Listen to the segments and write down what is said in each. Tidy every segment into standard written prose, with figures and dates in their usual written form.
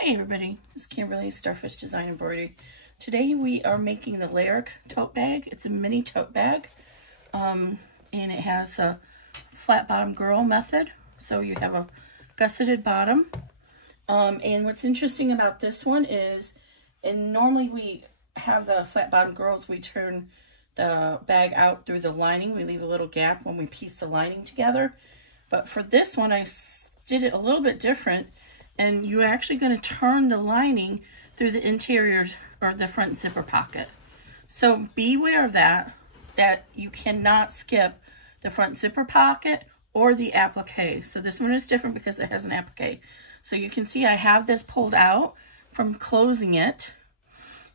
Hey everybody, it's Kimberly, Starfish Design Embroidery. Today we are making the Lyric tote bag. It's a mini tote bag, and it has a flat bottom girl method. So you have a gusseted bottom. And what's interesting about this one is, and normally we have the flat bottom girls, we turn the bag out through the lining. We leave a little gap when we piece the lining together. But for this one, I did it a little bit different. And you're actually going to turn the lining through the interior or the front zipper pocket. So be aware of that you cannot skip the front zipper pocket or the applique. So this one is different because it has an applique. So you can see I have this pulled out from closing it.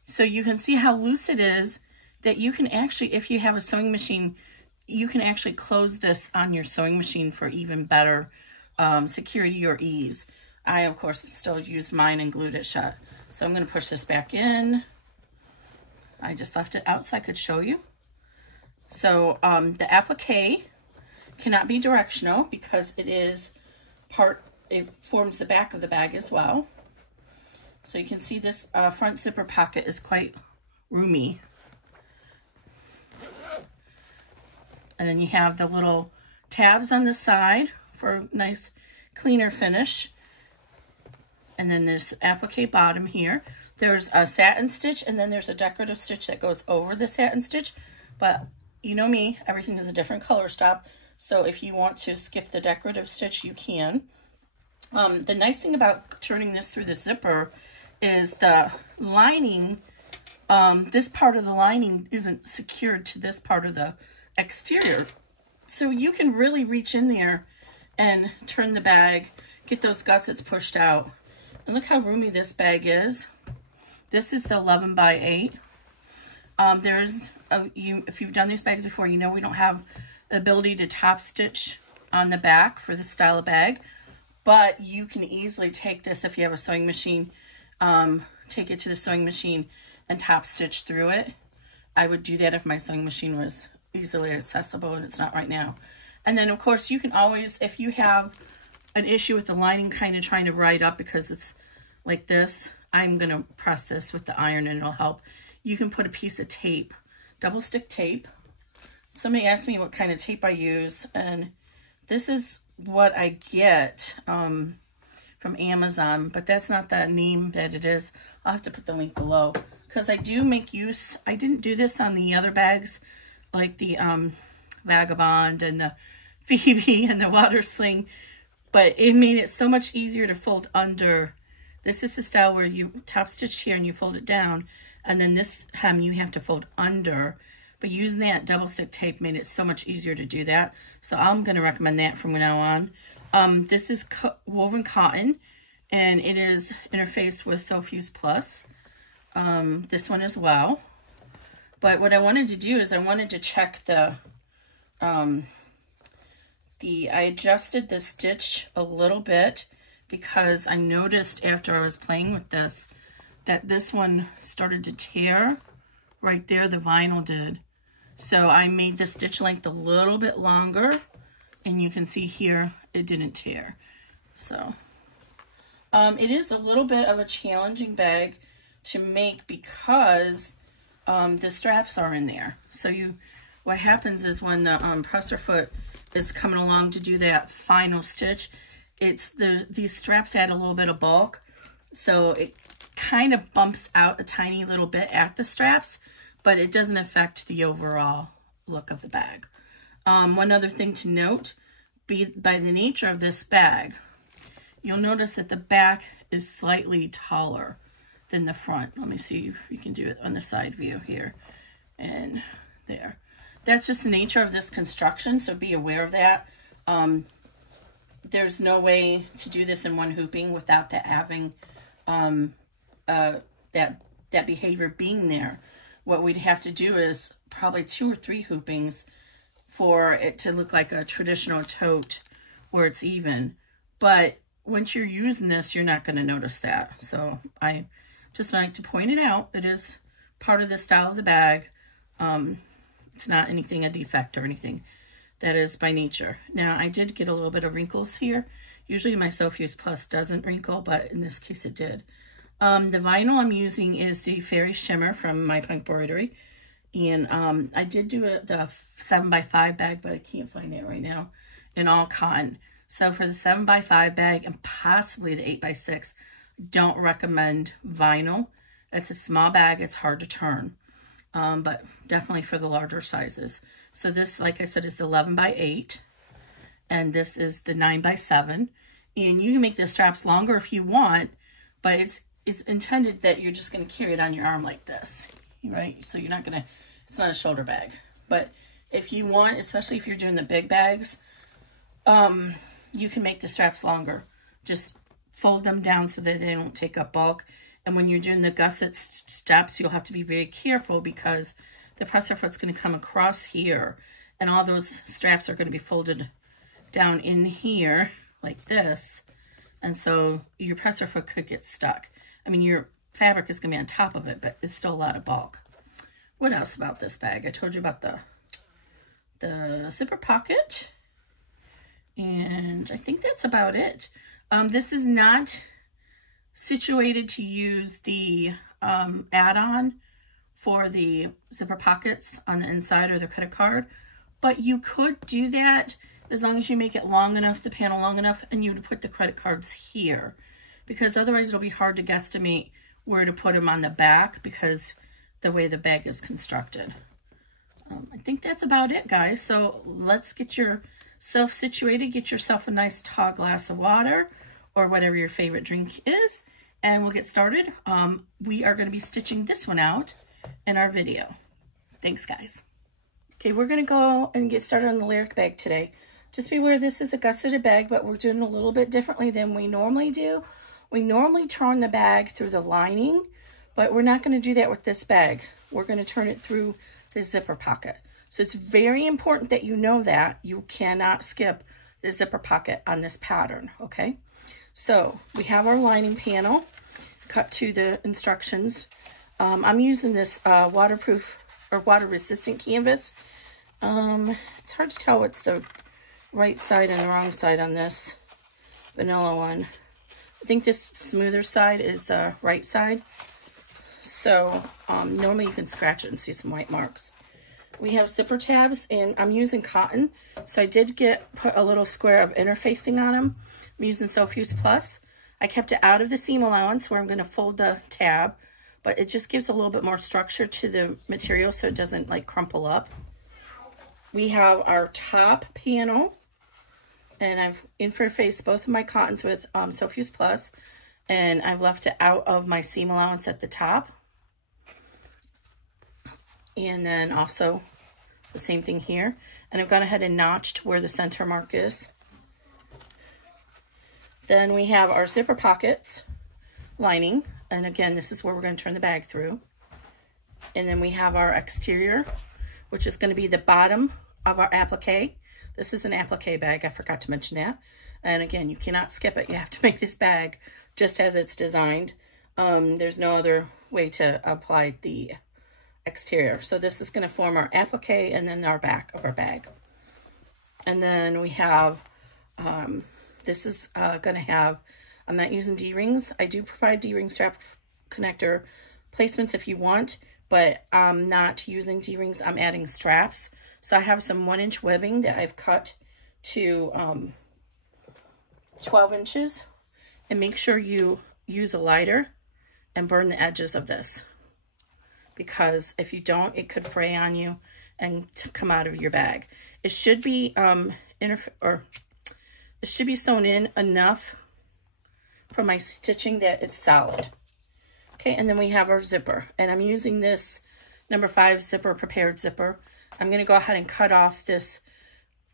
So you can see how loose it is, that you can actually, if you have a sewing machine, you can actually close this on your sewing machine for even better security or ease. I, of course, still used mine and glued it shut. So I'm going to push this back in. I just left it out so I could show you. So the applique cannot be directional because it forms the back of the bag as well. So you can see this front zipper pocket is quite roomy. And then you have the little tabs on the side for a nice cleaner finish. And then there's applique bottom here. There's a satin stitch, and then there's a decorative stitch that goes over the satin stitch. But you know me, everything is a different color stop. So if you want to skip the decorative stitch, you can. The nice thing about turning this through the zipper is the lining, this part of the lining isn't secured to this part of the exterior. So you can really reach in there and turn the bag, get those gussets pushed out. And look how roomy this bag is. This is the 11 by 8. If you've done these bags before, you know we don't have the ability to top stitch on the back for this style of bag. But you can easily take this if you have a sewing machine, take it to the sewing machine and top stitch through it. I would do that if my sewing machine was easily accessible, and it's not right now. And then, of course, you can always, if you have an issue with the lining kind of trying to ride up because it's like this, I'm going to press this with the iron and it'll help. You can put a piece of tape, double stick tape. Somebody asked me what kind of tape I use, and this is what I get from Amazon, but that's not the name that it is. I'll have to put the link below because I do make use. I didn't do this on the other bags like the Vagabond and the Phoebe and the Water Sling, but it made it so much easier to fold under. This is the style where you top stitch here and you fold it down, and then this hem you have to fold under. But using that double stick tape made it so much easier to do that. So I'm going to recommend that from now on. This is woven cotton, and it is interfaced with Sewfuse Plus. This one as well. But what I wanted to do is I wanted to check I adjusted the stitch a little bit because I noticed after I was playing with this that this one started to tear right there. The vinyl did. So I made the stitch length a little bit longer, and you can see here it didn't tear. So it is a little bit of a challenging bag to make because the straps are in there. So what happens is when the presser foot is coming along to do that final stitch, these straps add a little bit of bulk, so it kind of bumps out a tiny little bit at the straps, but it doesn't affect the overall look of the bag. One other thing to note, by the nature of this bag, you'll notice that the back is slightly taller than the front. Let me see if you can do it on the side view here and there. That's just the nature of this construction, so be aware of that. There's no way to do this in one hooping without that having that behavior being there. What we'd have to do is probably 2 or 3 hoopings for it to look like a traditional tote where it's even. But once you're using this, you're not going to notice that. So I just like to point it out. It is part of the style of the bag. It's not anything, a defect or anything. That is by nature. Now, I did get a little bit of wrinkles here. Usually my Sofuse Plus doesn't wrinkle, but in this case it did. The vinyl I'm using is the Fairy Shimmer from My Punk Embroidery. And I did do the 7x5 bag, but I can't find that right now, in all cotton. So for the 7x5 bag and possibly the 8x6, don't recommend vinyl. It's a small bag, it's hard to turn, but definitely for the larger sizes. So this, like I said, is the 11x8, and this is the 9x7. And you can make the straps longer if you want, but it's intended that you're just going to carry it on your arm like this, right? So you're not going to, it's not a shoulder bag. But if you want, especially if you're doing the big bags, you can make the straps longer. Just fold them down so that they don't take up bulk. And when you're doing the gusset steps, you'll have to be very careful because the presser foot's going to come across here, and all those straps are going to be folded down in here like this. And so your presser foot could get stuck. I mean, your fabric is going to be on top of it, but it's still a lot of bulk. What else about this bag? I told you about the zipper pocket. And I think that's about it. This is not situated to use the add-on for the zipper pockets on the inside or the credit card, but you could do that as long as you make it long enough, the panel long enough, and you would put the credit cards here, because otherwise it'll be hard to guesstimate where to put them on the back because the way the bag is constructed. I think that's about it, guys. So let's get yourself situated, get yourself a nice tall glass of water or whatever your favorite drink is, and we'll get started. We are going to be stitching this one out in our video. Thanks, guys. Okay, we're going to go and get started on the lyric bag today. Just beware, this is a gusseted bag, but we're doing a little bit differently than we normally do. We normally turn the bag through the lining, but we're not going to do that with this bag. We're going to turn it through the zipper pocket. So it's very important that you know that. You cannot skip the zipper pocket on this pattern, okay? So we have our lining panel cut to the instructions. I'm using this waterproof or water resistant canvas. It's hard to tell what's the right side and the wrong side on this vanilla one. I think this smoother side is the right side. So normally you can scratch it and see some white marks. We have zipper tabs, and I'm using cotton. So I did put a little square of interfacing on them. I'm using Sofuse Plus. I kept it out of the seam allowance where I'm going to fold the tab, but it just gives a little bit more structure to the material so it doesn't like crumple up. We have our top panel, and I've interfaced both of my cottons with Sofuse Plus, and I've left it out of my seam allowance at the top. And then also the same thing here. And I've gone ahead and notched where the center mark is. Then we have our zipper pockets lining. And again, this is where we're going to turn the bag through. And then we have our exterior, which is going to be the bottom of our applique. This is an applique bag. I forgot to mention that. And again, you cannot skip it. You have to make this bag just as it's designed. There's no other way to apply the exterior. So this is going to form our applique and then our back of our bag. And then we have, this is going to have, I'm not using D-rings. I do provide D-ring strap connector placements if you want, but I'm not using D-rings. I'm adding straps. So I have some 1-inch webbing that I've cut to 12 inches. And make sure you use a lighter and burn the edges of this, because if you don't, it could fray on you and come out of your bag. It should be it should be sewn in enough for my stitching that it's solid. Okay, and then we have our zipper, and I'm using this number 5 zipper, prepared zipper. I'm going to go ahead and cut off this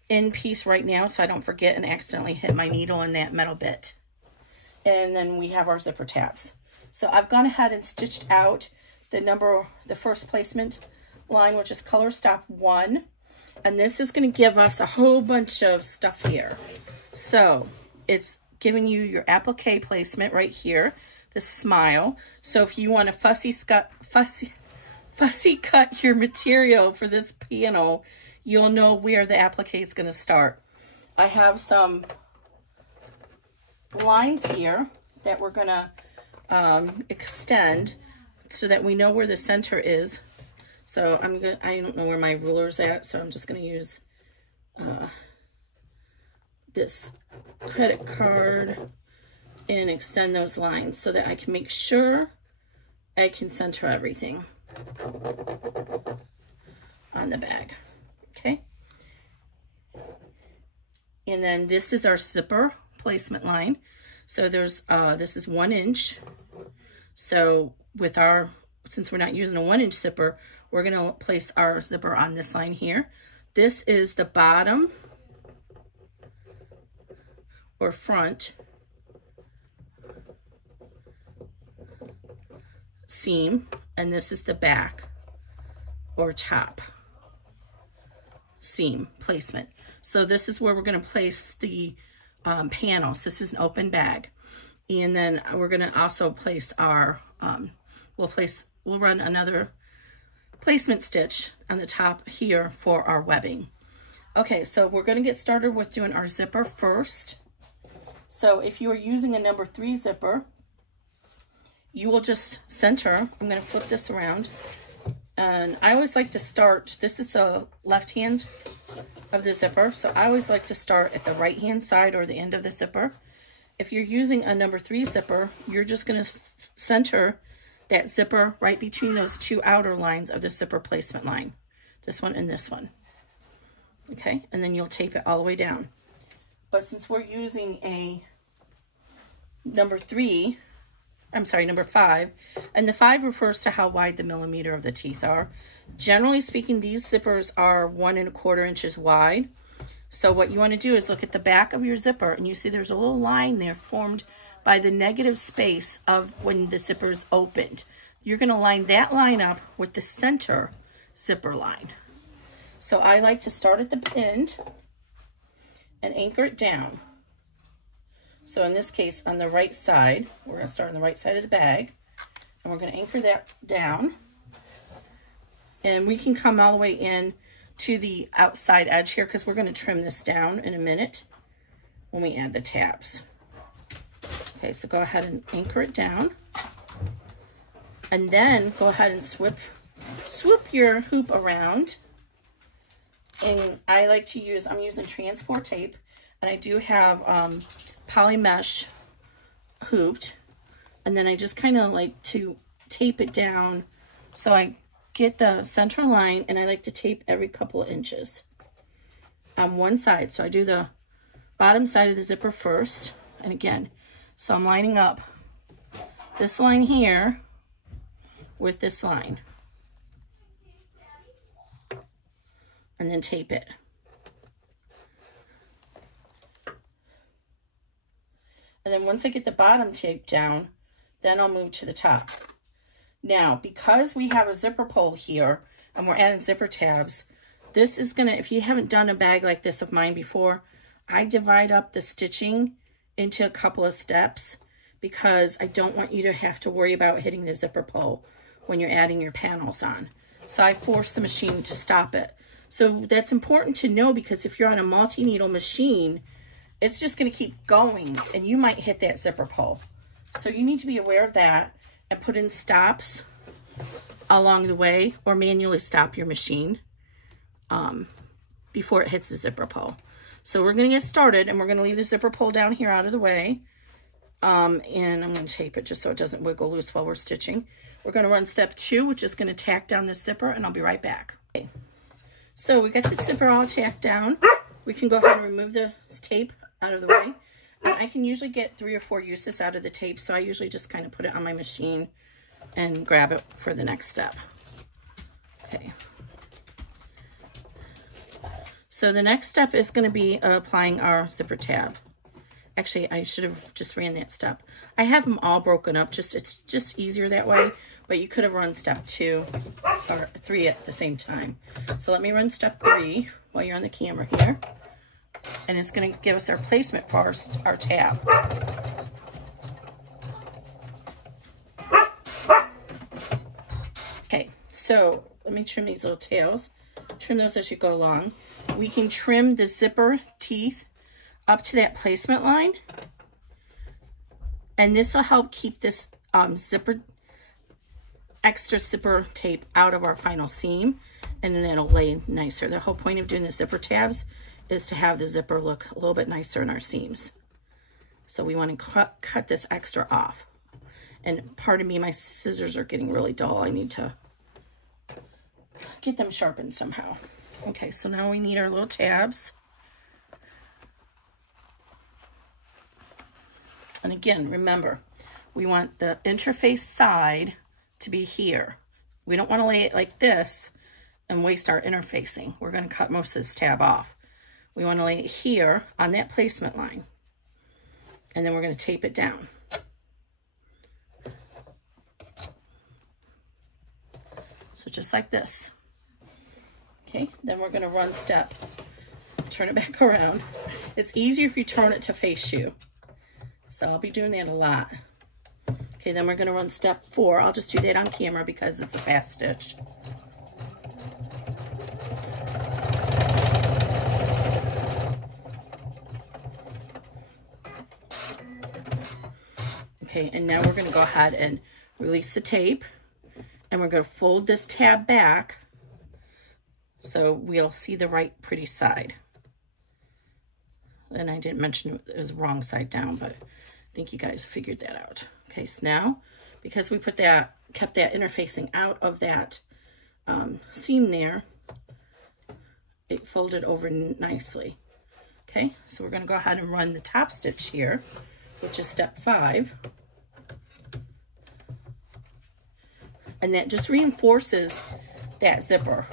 end piece right now so I don't forget and accidentally hit my needle in that metal bit. And then we have our zipper tabs. So I've gone ahead and stitched out the first placement line, which is color stop 1. And this is going to give us a whole bunch of stuff here. So it's giving you your applique placement right here, the smile. So if you want to fussy cut your material for this panel, you'll know where the applique is going to start. I have some lines here that we're gonna extend so that we know where the center is. So I don't know where my ruler's at, so I'm just gonna use this credit card and extend those lines so that I can make sure I can center everything on the bag, okay? And then this is our zipper placement line. So there's, this is 1 inch. So with since we're not using a 1 inch zipper, we're gonna place our zipper on this line here. This is the bottom or front seam, and this is the back or top seam placement. So this is where we're going to place the panels. This is an open bag, and then we're going to also place our we'll run another placement stitch on the top here for our webbing. Okay, so we're going to get started with doing our zipper first. So if you are using a number 3 zipper, you will just center. I'm going to flip this around. And I always like to start, this is the left hand of the zipper, so I always like to start at the right hand side or the end of the zipper. If you're using a number 3 zipper, you're just going to center that zipper right between those 2 outer lines of the zipper placement line, this one and this one. Okay, and then you'll tape it all the way down. But since we're using a number 5, and the 5 refers to how wide the millimeter of the teeth are. Generally speaking, these zippers are 1 1/4 inches wide. So what you want to do is look at the back of your zipper, and you see there's a little line there formed by the negative space of when the zipper is opened. You're going to line that line up with the center zipper line. So I like to start at the end and anchor it down. So in this case, on the right side, we're going to start on the right side of the bag, and we're going to anchor that down. And we can come all the way in to the outside edge here because we're going to trim this down in a minute when we add the tabs. Okay, so go ahead and anchor it down. And then go ahead and swoop your hoop around. And I like to use, I'm using transport tape, and I do have poly mesh hooped, and then I just kind of like to tape it down so I get the center line, and I like to tape every couple of inches on one side. So I do the bottom side of the zipper first, and again, so I'm lining up this line here with this line, and then tape it. And then once I get the bottom taped down, then I'll move to the top. Now, because we have a zipper pull here and we're adding zipper tabs, this is gonna, if you haven't done a bag like this of mine before, I divide up the stitching into a couple of steps because I don't want you to have to worry about hitting the zipper pull when you're adding your panels on. So I force the machine to stop it. So that's important to know because if you're on a multi-needle machine, it's just going to keep going and you might hit that zipper pull. So you need to be aware of that and put in stops along the way or manually stop your machine before it hits the zipper pull. So we're going to get started and we're going to leave the zipper pull down here out of the way. And I'm going to tape it just so it doesn't wiggle loose while we're stitching. We're going to run step 2, which is going to tack down this zipper, and I'll be right back. Okay. So we got the zipper all tacked down. We can go ahead and remove the tape out of the way. And I can usually get 3 or 4 uses out of the tape, so I usually just kind of put it on my machine and grab it for the next step. Okay. So the next step is going to be applying our zipper tab. Actually, I should have just ran that step. I have them all broken up. It's just easier that way, but you could have run step 2 or 3 at the same time. So let me run step 3 while you're on the camera here. And it's going to give us our placement for our tab. Okay, so let me trim these little tails. Trim those as you go along. We can trim the zipper teeth up to that placement line. And this will help keep this extra zipper tape out of our final seam, and then it'll lay nicer. The whole point of doing the zipper tabs is to have the zipper look a little bit nicer in our seams. So we want to cut this extra off. And pardon me, my scissors are getting really dull. I need to get them sharpened somehow. Okay, so now we need our little tabs. And again, remember, we want the interface side to be here. We don't want to lay it like this and waste our interfacing. We're going to cut most of this tab off. We want to lay it here on that placement line. And then we're going to tape it down. So just like this. Okay, then we're going to run step, turn it back around. It's easier if you turn it to face you. So I'll be doing that a lot. Okay, then we're going to run step 4. I'll just do that on camera because it's a fast stitch. Okay, and now we're going to go ahead and release the tape, and we're going to fold this tab back so we'll see the right pretty side. And I didn't mention it was wrong side down, but I think you guys figured that out. Okay, so now, because we kept that interfacing out of that seam there, it folded over nicely. Okay, so we're going to go ahead and run the top stitch here, which is step 5. And that just reinforces that zipper.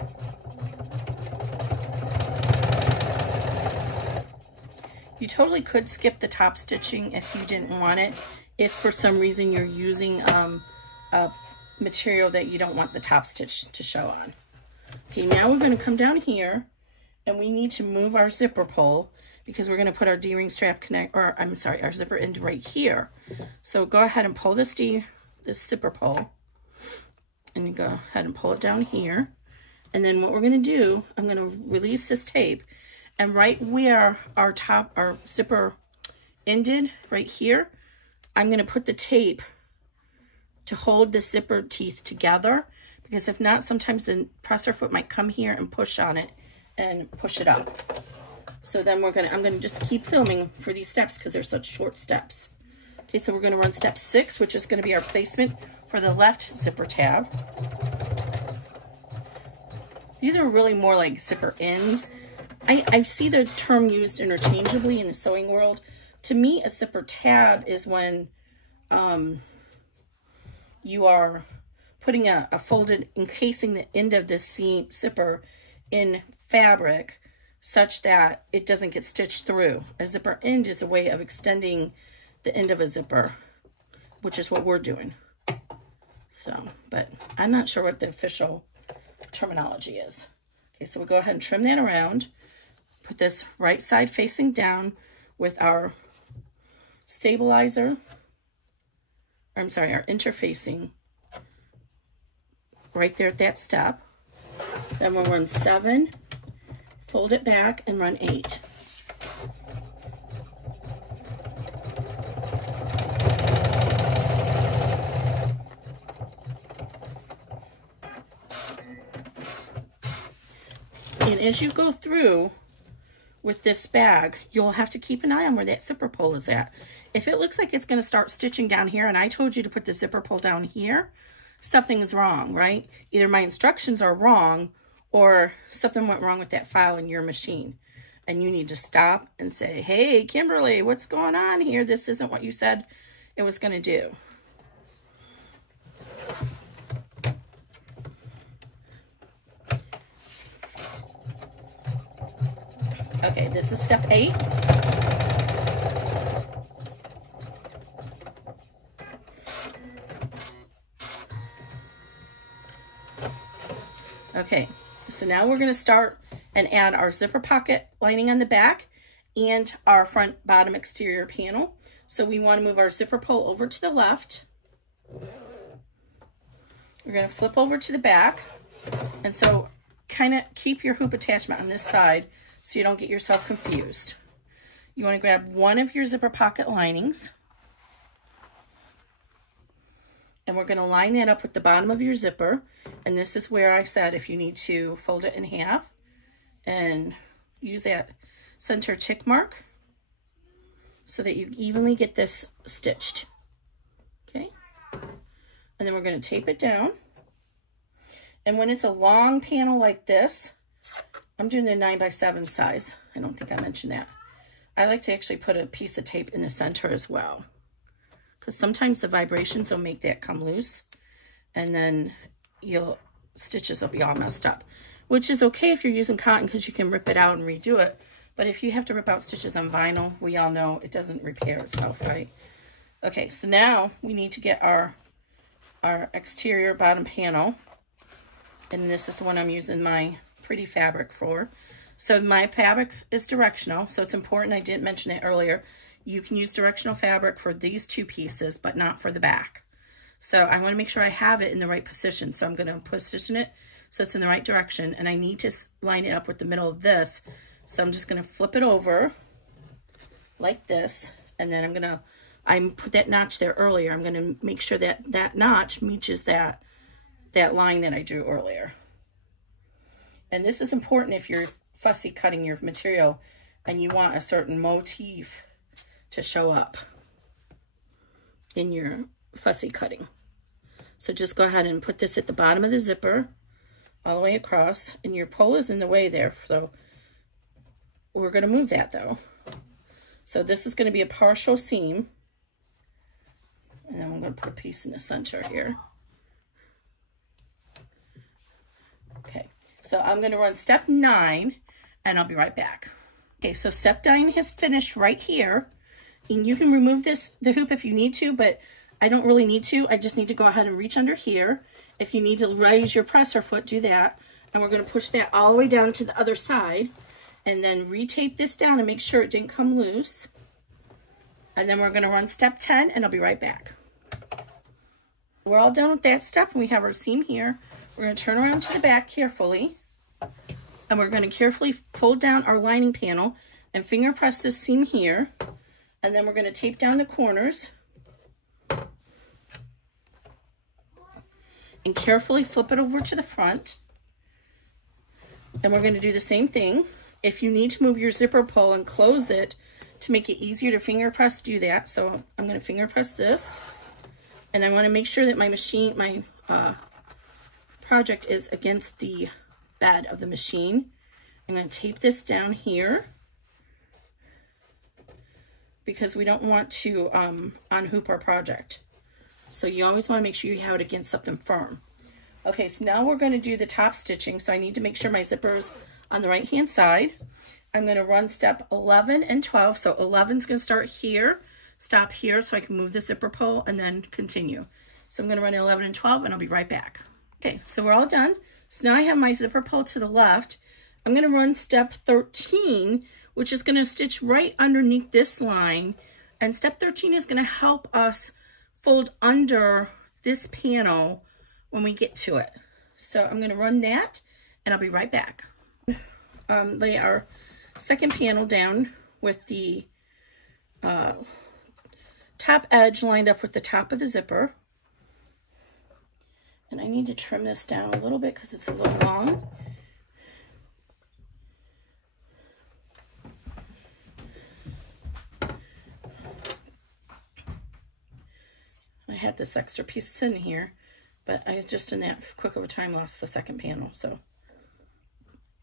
You totally could skip the top stitching if you didn't want it. If for some reason you're using a material that you don't want the top stitch to show on. Okay, now we're going to come down here and we need to move our zipper pull because we're going to put our D-ring strap our zipper end right here. So go ahead and pull this zipper pull, and you go ahead and pull it down here. And then what we're going to do, I'm going to release this tape, and right where our zipper ended, right here, I'm going to put the tape to hold the zipper teeth together, because if not, sometimes the presser foot might come here and push on it and push it up. So then I'm going to just keep filming for these steps because they're such short steps. Okay, so we're going to run step 6, which is going to be our placement for the left zipper tab. These are really more like zipper ends. I see the term used interchangeably in the sewing world. To me, a zipper tab is when you are putting a folded, encasing the end of this seam zipper in fabric such that it doesn't get stitched through. A zipper end is a way of extending the end of a zipper, which is what we're doing. So, but I'm not sure what the official terminology is. Okay, so we'll go ahead and trim that around. Put this right side facing down with our stabilizer, or I'm sorry, our interfacing right there at that step. Then we'll run 7, fold it back, and run 8. And as you go through with this bag, you'll have to keep an eye on where that zipper pull is at. If it looks like it's going to start stitching down here, and I told you to put the zipper pull down here, something's wrong, right? Either my instructions are wrong or something went wrong with that file in your machine. And you need to stop and say, hey, Kimberly, what's going on here? This isn't what you said it was going to do. Okay, this is step 8. Okay, so now we're going to start and add our zipper pocket lining on the back and our front bottom exterior panel. So we want to move our zipper pull over to the left. We're going to flip over to the back. And so kind of keep your hoop attachment on this side so you don't get yourself confused. You want to grab one of your zipper pocket linings. And we're going to line that up with the bottom of your zipper. And this is where I said if you need to fold it in half and use that center tick mark so that you evenly get this stitched. Okay. And then we're going to tape it down. And when it's a long panel like this, I'm doing the 9x7 size. I don't think I mentioned that. I like to actually put a piece of tape in the center as well, because sometimes the vibrations will make that come loose, and then stitches will be all messed up, which is okay if you're using cotton because you can rip it out and redo it. But if you have to rip out stitches on vinyl, we all know it doesn't repair itself, right? Okay, so now we need to get our exterior bottom panel, and this is the one I'm using my pretty fabric for. So my fabric is directional, so it's important. I didn't mention it earlier. You can use directional fabric for these two pieces, but not for the back. So I want to make sure I have it in the right position. So I'm going to position it so it's in the right direction, and I need to line it up with the middle of this. So I'm just going to flip it over like this, and then I put that notch there earlier. I'm going to make sure that that notch matches that line that I drew earlier. And this is important if you're fussy cutting your material and you want a certain motif to show up in your fussy cutting. So just go ahead and put this at the bottom of the zipper all the way across, and your pole is in the way there, so we're going to move that though. So this is going to be a partial seam, and then I'm going to put a piece in the center here. Okay, so I'm going to run step 9, and I'll be right back. Okay, so step 9 has finished right here. And you can remove the hoop if you need to, but I don't really need to. I just need to go ahead and reach under here. If you need to raise your presser foot, do that. And we're going to push that all the way down to the other side, and then retape this down and make sure it didn't come loose. And then we're going to run step 10, and I'll be right back. We're all done with that step, and we have our seam here. We're going to turn around to the back carefully, and we're going to carefully fold down our lining panel and finger press this seam here. And then we're going to tape down the corners and carefully flip it over to the front. And we're going to do the same thing. If you need to move your zipper pull and close it to make it easier to finger press, do that. So I'm going to finger press this. And I want to make sure that my project is against the bed of the machine. I'm going to tape this down here, because we don't want to unhoop our project. So you always want to make sure you have it against something firm. Okay, so now we're going to do the top stitching. So I need to make sure my zipper is on the right hand side. I'm going to run step 11 and 12. So 11 is going to start here, stop here, so I can move the zipper pull and then continue. So I'm going to run 11 and 12, and I'll be right back. Okay, so we're all done. So now I have my zipper pull to the left. I'm going to run step 13, which is going to stitch right underneath this line. And step 13 is going to help us fold under this panel when we get to it. So I'm going to run that, and I'll be right back. Lay our second panel down with the top edge lined up with the top of the zipper. And I need to trim this down a little bit because it's a little long. I had this extra piece sitting here, but I just in that quick of a time lost the second panel. So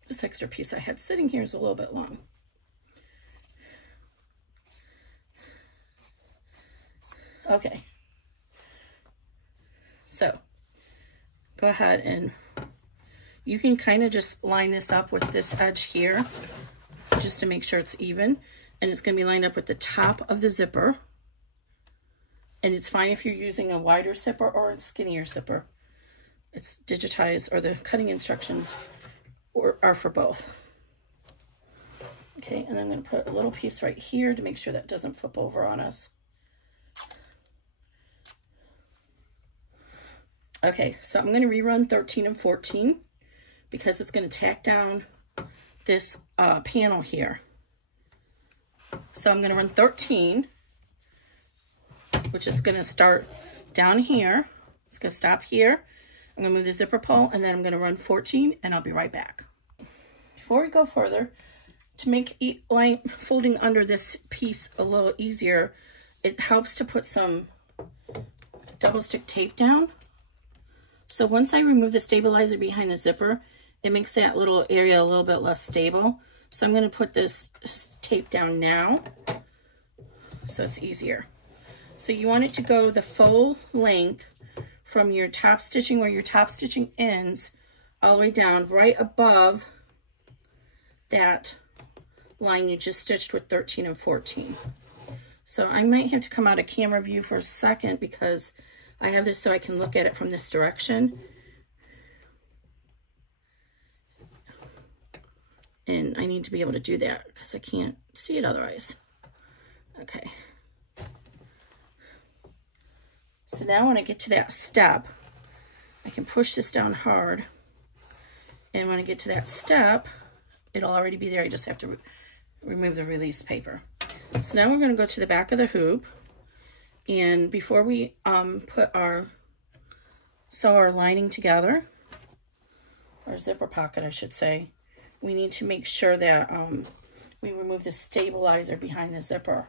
this extra piece I had sitting here is a little bit long. Okay. So go ahead and you can kind of just line this up with this edge here just to make sure it's even. And it's going to be lined up with the top of the zipper. And it's fine if you're using a wider zipper or a skinnier zipper. It's digitized, or the cutting instructions are for both. Okay, and I'm going to put a little piece right here to make sure that doesn't flip over on us. Okay, so I'm going to rerun 13 and 14 because it's going to tack down this panel here. So I'm going to run 13, which is going to start down here It's gonna stop here. I'm gonna move the zipper pull, and then I'm gonna run 14, and I'll be right back. Before we go further, to make folding under this piece a little easier, it helps to put some double stick tape down. So once I remove the stabilizer behind the zipper, it makes that little area a little bit less stable. So I'm going to put this tape down now so it's easier. So you want it to go the full length from your top stitching, where your top stitching ends, all the way down right above that line you just stitched with 13 and 14. So I might have to come out of camera view for a second because I have this so I can look at it from this direction. And I need to be able to do that because I can't see it otherwise. Okay. So now when I get to that step, I can push this down hard. And when I get to that step, it'll already be there. I just have to remove the release paper. So now we're going to go to the back of the hoop, and before we sew our lining together, or zipper pocket I should say, we need to make sure that we remove the stabilizer behind the zipper.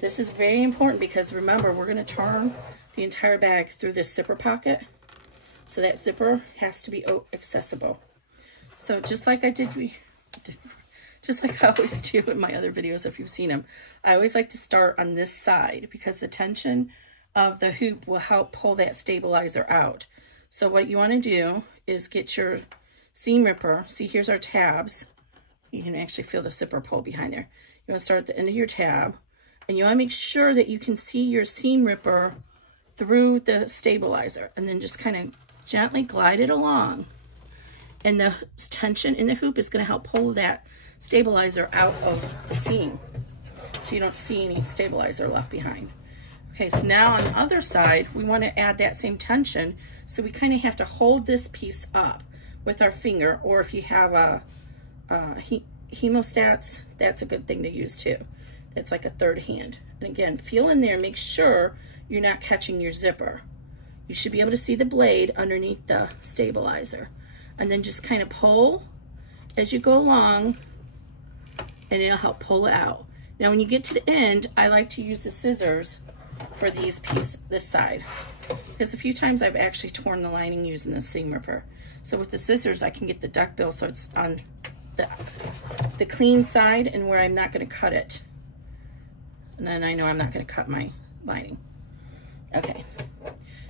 This is very important because remember, we're going to turn the entire bag through this zipper pocket, so that zipper has to be accessible. So just like I always do in my other videos, if you've seen them, I always like to start on this side because the tension of the hoop will help pull that stabilizer out. So what you want to do is get your seam ripper. See, here's our tabs. You can actually feel the zipper pull behind there. You want to start at the end of your tab, and you want to make sure that you can see your seam ripper through the stabilizer, and then just kind of gently glide it along. And the tension in the hoop is going to help pull that stabilizer out of the seam, so you don't see any stabilizer left behind. Okay, so now on the other side, we want to add that same tension, so we kind of have to hold this piece up with our finger, or if you have a hemostats, that's a good thing to use too. That's like a third hand. And again, feel in there, make sure you're not catching your zipper. You should be able to see the blade underneath the stabilizer, and then just kind of pull as you go along, and it'll help pull it out. Now when you get to the end, I like to use the scissors for this side, because a few times I've actually torn the lining using the seam ripper. So with the scissors, I can get the duckbill so it's on the clean side and where I'm not going to cut it. And then I know I'm not going to cut my lining. Okay,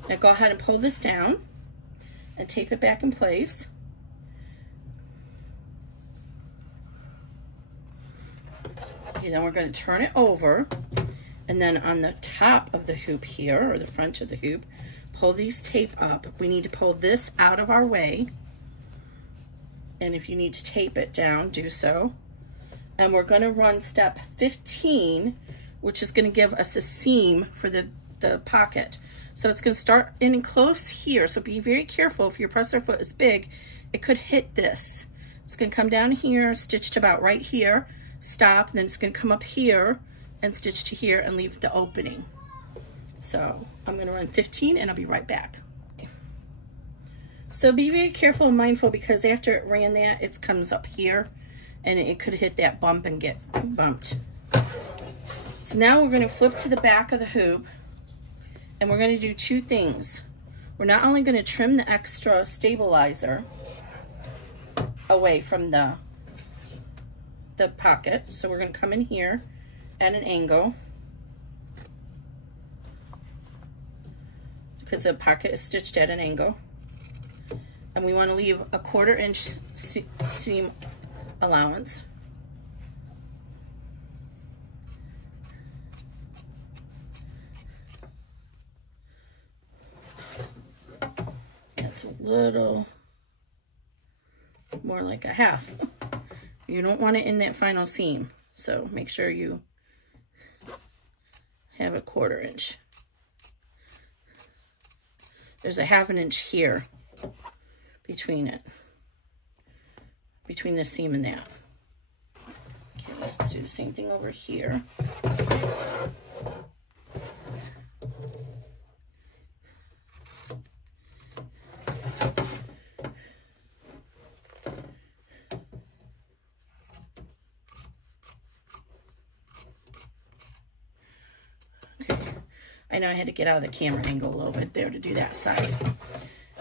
now go ahead and pull this down and tape it back in place. Okay, then we're going to turn it over, and then on the top of the hoop here, or the front of the hoop, pull these tape up. We need to pull this out of our way, and if you need to tape it down, do so. And we're going to run step 15, which is going to give us a seam for the pocket. So it's going to start in close here, so be very careful. If your presser foot is big, it could hit this. It's going to come down here, stitch to about right here, stop, and then it's going to come up here and stitch to here and leave the opening. So I'm going to run 15 and I'll be right back. So be very careful and mindful, because after it ran that, it comes up here and it could hit that bump and get bumped. So now we're going to flip to the back of the hoop, and we're going to do two things. We're not only going to trim the extra stabilizer away from the pocket, so we're going to come in here at an angle, because the pocket is stitched at an angle, and we want to leave a 1/4 inch seam allowance. That's a little more like a half. You don't want it in that final seam, so make sure you have a 1/4 inch. There's a 1/2 inch here between it, between the seam and that. Okay, let's do the same thing over here. I know I had to get out of the camera angle a little bit there to do that side.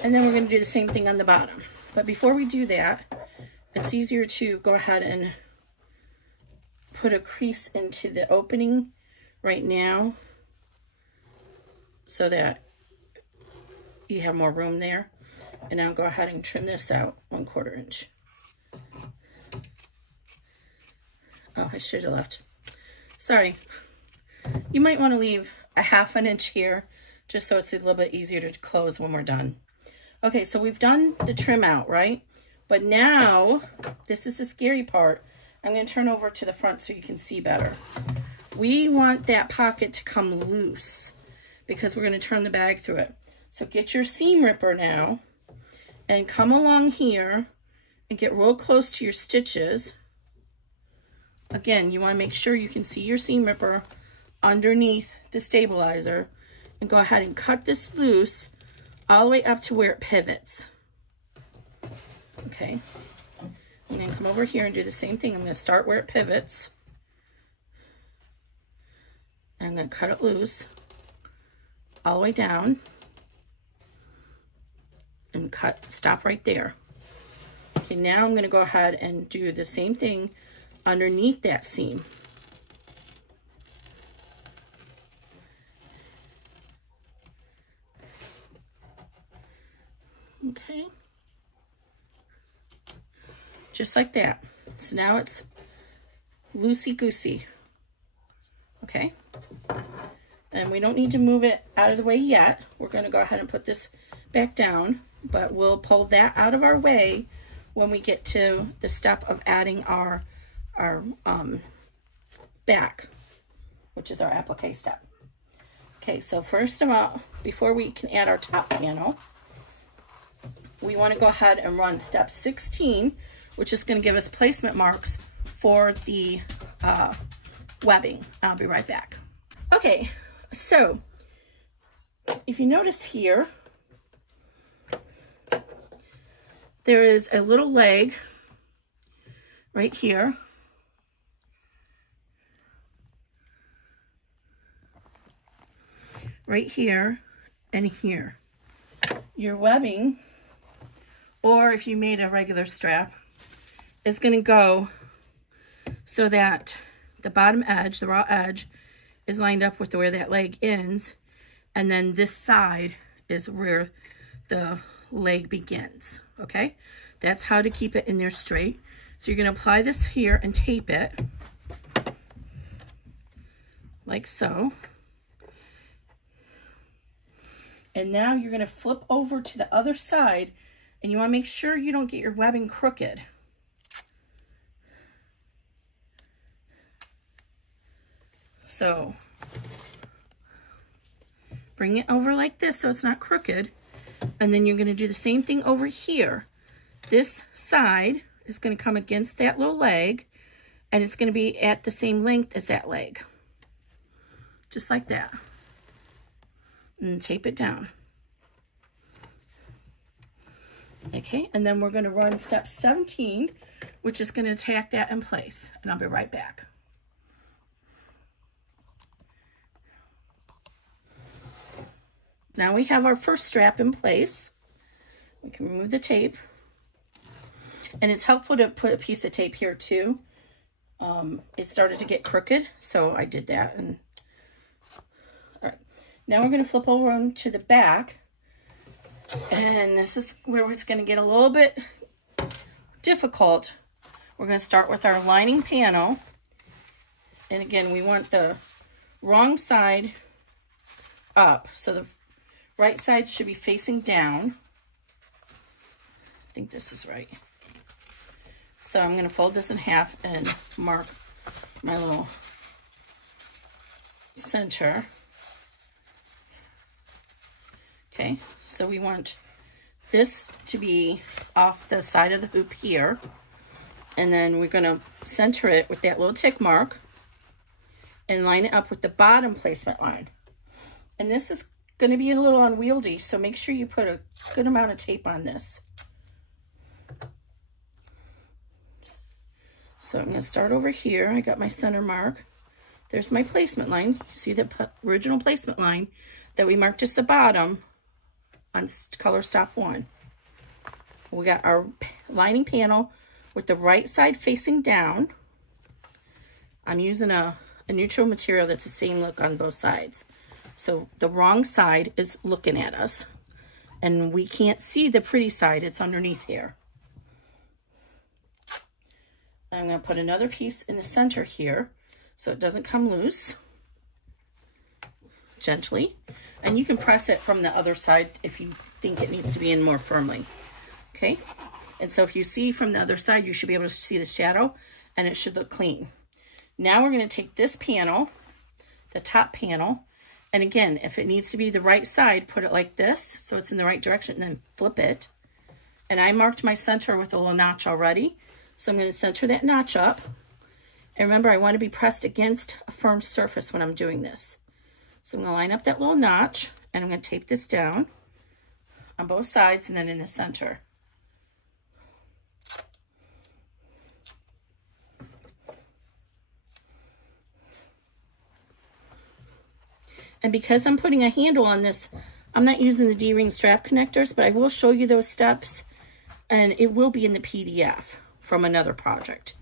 And then we're going to do the same thing on the bottom. But before we do that, it's easier to go ahead and put a crease into the opening right now so that you have more room there. And now go ahead and trim this out 1/4 inch. Oh, I should have left. Sorry. You might want to leave a 1/2 inch here just so it's a little bit easier to close when we're done. Okay, so we've done the trim out, right? But now, this is the scary part. I'm going to turn over to the front so you can see better. We want that pocket to come loose because we're going to turn the bag through it. So get your seam ripper now and come along here and get real close to your stitches. Again, you want to make sure you can see your seam ripper underneath the stabilizer and go ahead and cut this loose all the way up to where it pivots. Okay, and then come over here and do the same thing. I'm going to start where it pivots. I'm going to cut it loose all the way down and stop right there. Okay, now I'm going to go ahead and do the same thing underneath that seam. Okay. Just like that. So now it's loosey-goosey. Okay. And we don't need to move it out of the way yet. We're going to go ahead and put this back down, but we'll pull that out of our way when we get to the step of adding our back, which is our applique step. Okay, so first of all, before we can add our top panel, we want to go ahead and run step 16, which is going to give us placement marks for the webbing. I'll be right back. Okay, so if you notice here, there is a little leg right here. Right here and here. Your webbing, or if you made a regular strap, is going to go so that the bottom edge, the raw edge, is lined up with where that leg ends, and then this side is where the leg begins, okay? That's how to keep it in there straight. So you're going to apply this here and tape it, like so. And now you're going to flip over to the other side, and you want to make sure you don't get your webbing crooked. So bring it over like this so it's not crooked, and then you're going to do the same thing over here. This side is going to come against that little leg, and it's going to be at the same length as that leg. Just like that. And tape it down. Okay, and then we're going to run step 17, which is going to tack that in place, and I'll be right back. Now we have our first strap in place. We can remove the tape, and it's helpful to put a piece of tape here too. It started to get crooked, so I did that. And all right, now we're going to flip over onto the back, and this is where it's going to get a little bit difficult. We're going to start with our lining panel, and again, we want the wrong side up, so the right side should be facing down. I think this is right. So I'm going to fold this in half and mark my little center. Okay, so we want this to be off the side of the hoop here. And then we're going to center it with that little tick mark and line it up with the bottom placement line. And this is going to be a little unwieldy, so make sure you put a good amount of tape on this. So I'm going to start over here. I got my center mark. there's my placement line. See the original placement line that we marked as the bottom on color stop 1. We got our lining panel with the right side facing down. I'm using a neutral material that's the same look on both sides. So the wrong side is looking at us. And we can't see the pretty side, it's underneath here. I'm going to put another piece in the center here so it doesn't come loose. Gently. And you can press it from the other side if you think it needs to be in more firmly. Okay? And so if you see from the other side, you should be able to see the shadow and it should look clean. Now we're going to take this panel, the top panel, and again, if it needs to be the right side, put it like this so it's in the right direction and then flip it. And I marked my center with a little notch already. So I'm going to center that notch up. And remember, I want to be pressed against a firm surface when I'm doing this. So I'm going to line up that little notch and I'm going to tape this down on both sides and then in the center. And because I'm putting a handle on this, I'm not using the D-ring strap connectors, but I will show you those steps and it will be in the PDF from another project.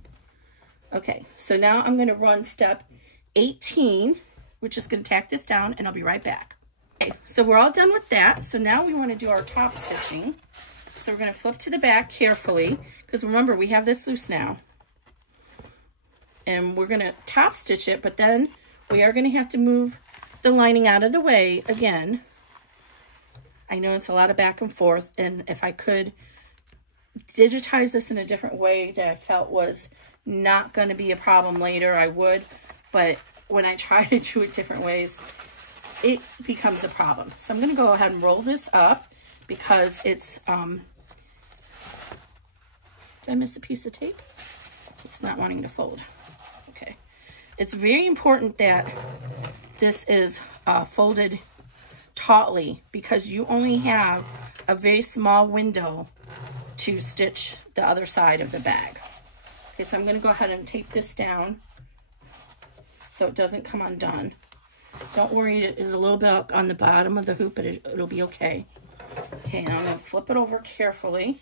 Okay, so now I'm going to run step 18, which is going to tack this down, and I'll be right back. Okay, so we're all done with that. So now we want to do our top stitching. So we're going to flip to the back carefully, because remember, we have this loose now. And we're going to top stitch it, but then we are going to have to move the lining out of the way again. I know it's a lot of back and forth, and if I could digitize this in a different way that I felt was not going to be a problem later, I would, but when I try to do it different ways, it becomes a problem. So I'm going to go ahead and roll this up because it's, did I miss a piece of tape? It's not wanting to fold. Okay. It's very important that this is folded tautly because you only have a very small window to stitch the other side of the bag. Okay, so I'm going to go ahead and tape this down so it doesn't come undone. Don't worry, it is a little bit on the bottom of the hoop, but it'll be okay. Okay, now I'm going to flip it over carefully.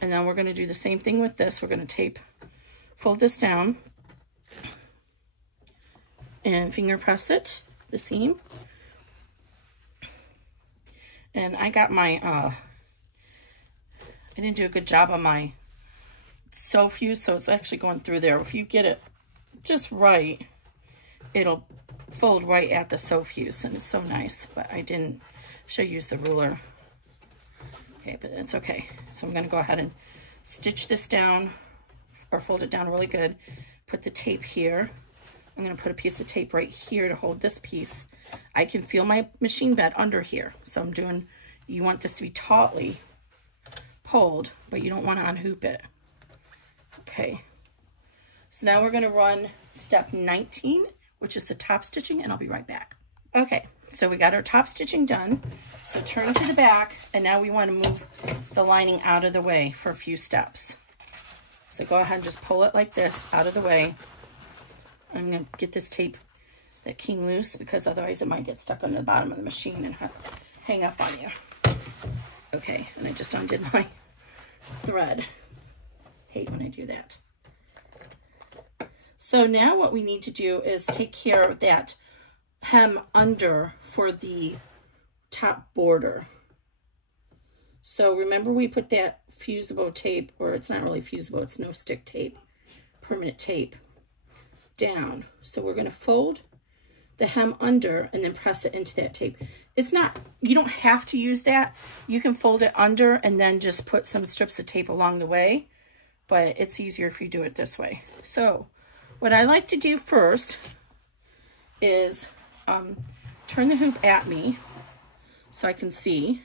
And then we're going to do the same thing with this. We're going to fold this down and finger press it, the seam. And I got my, I didn't do a good job on my sew fuse, so it's actually going through there. If you get it just right, it'll fold right at the sew fuse, and it's so nice, but I didn't, should use the ruler. Okay, but it's okay. So I'm gonna go ahead and stitch this down, or fold it down really good, put the tape here. I'm gonna put a piece of tape right here to hold this piece. I can feel my machine bed under here. So I'm doing, you want this to be tautly pulled, but you don't want to unhoop it. Okay. So now we're gonna run step 19, which is the top stitching, and I'll be right back. Okay, so we got our top stitching done. So turn to the back, and now we want to move the lining out of the way for a few steps. So go ahead and just pull it like this out of the way. I'm going to get this tape that came loose because otherwise it might get stuck on the bottom of the machine and hang up on you. Okay, and I just undid my thread. Hate when I do that. So now what we need to do is take care of that hem under for the top border. So remember we put that fusible tape, or it's not really fusible, it's no stick tape, permanent tape, down. So we're going to fold the hem under and then press it into that tape. It's not, you don't have to use that. You can fold it under and then just put some strips of tape along the way, but it's easier if you do it this way. So what I like to do first is turn the hoop at me so I can see.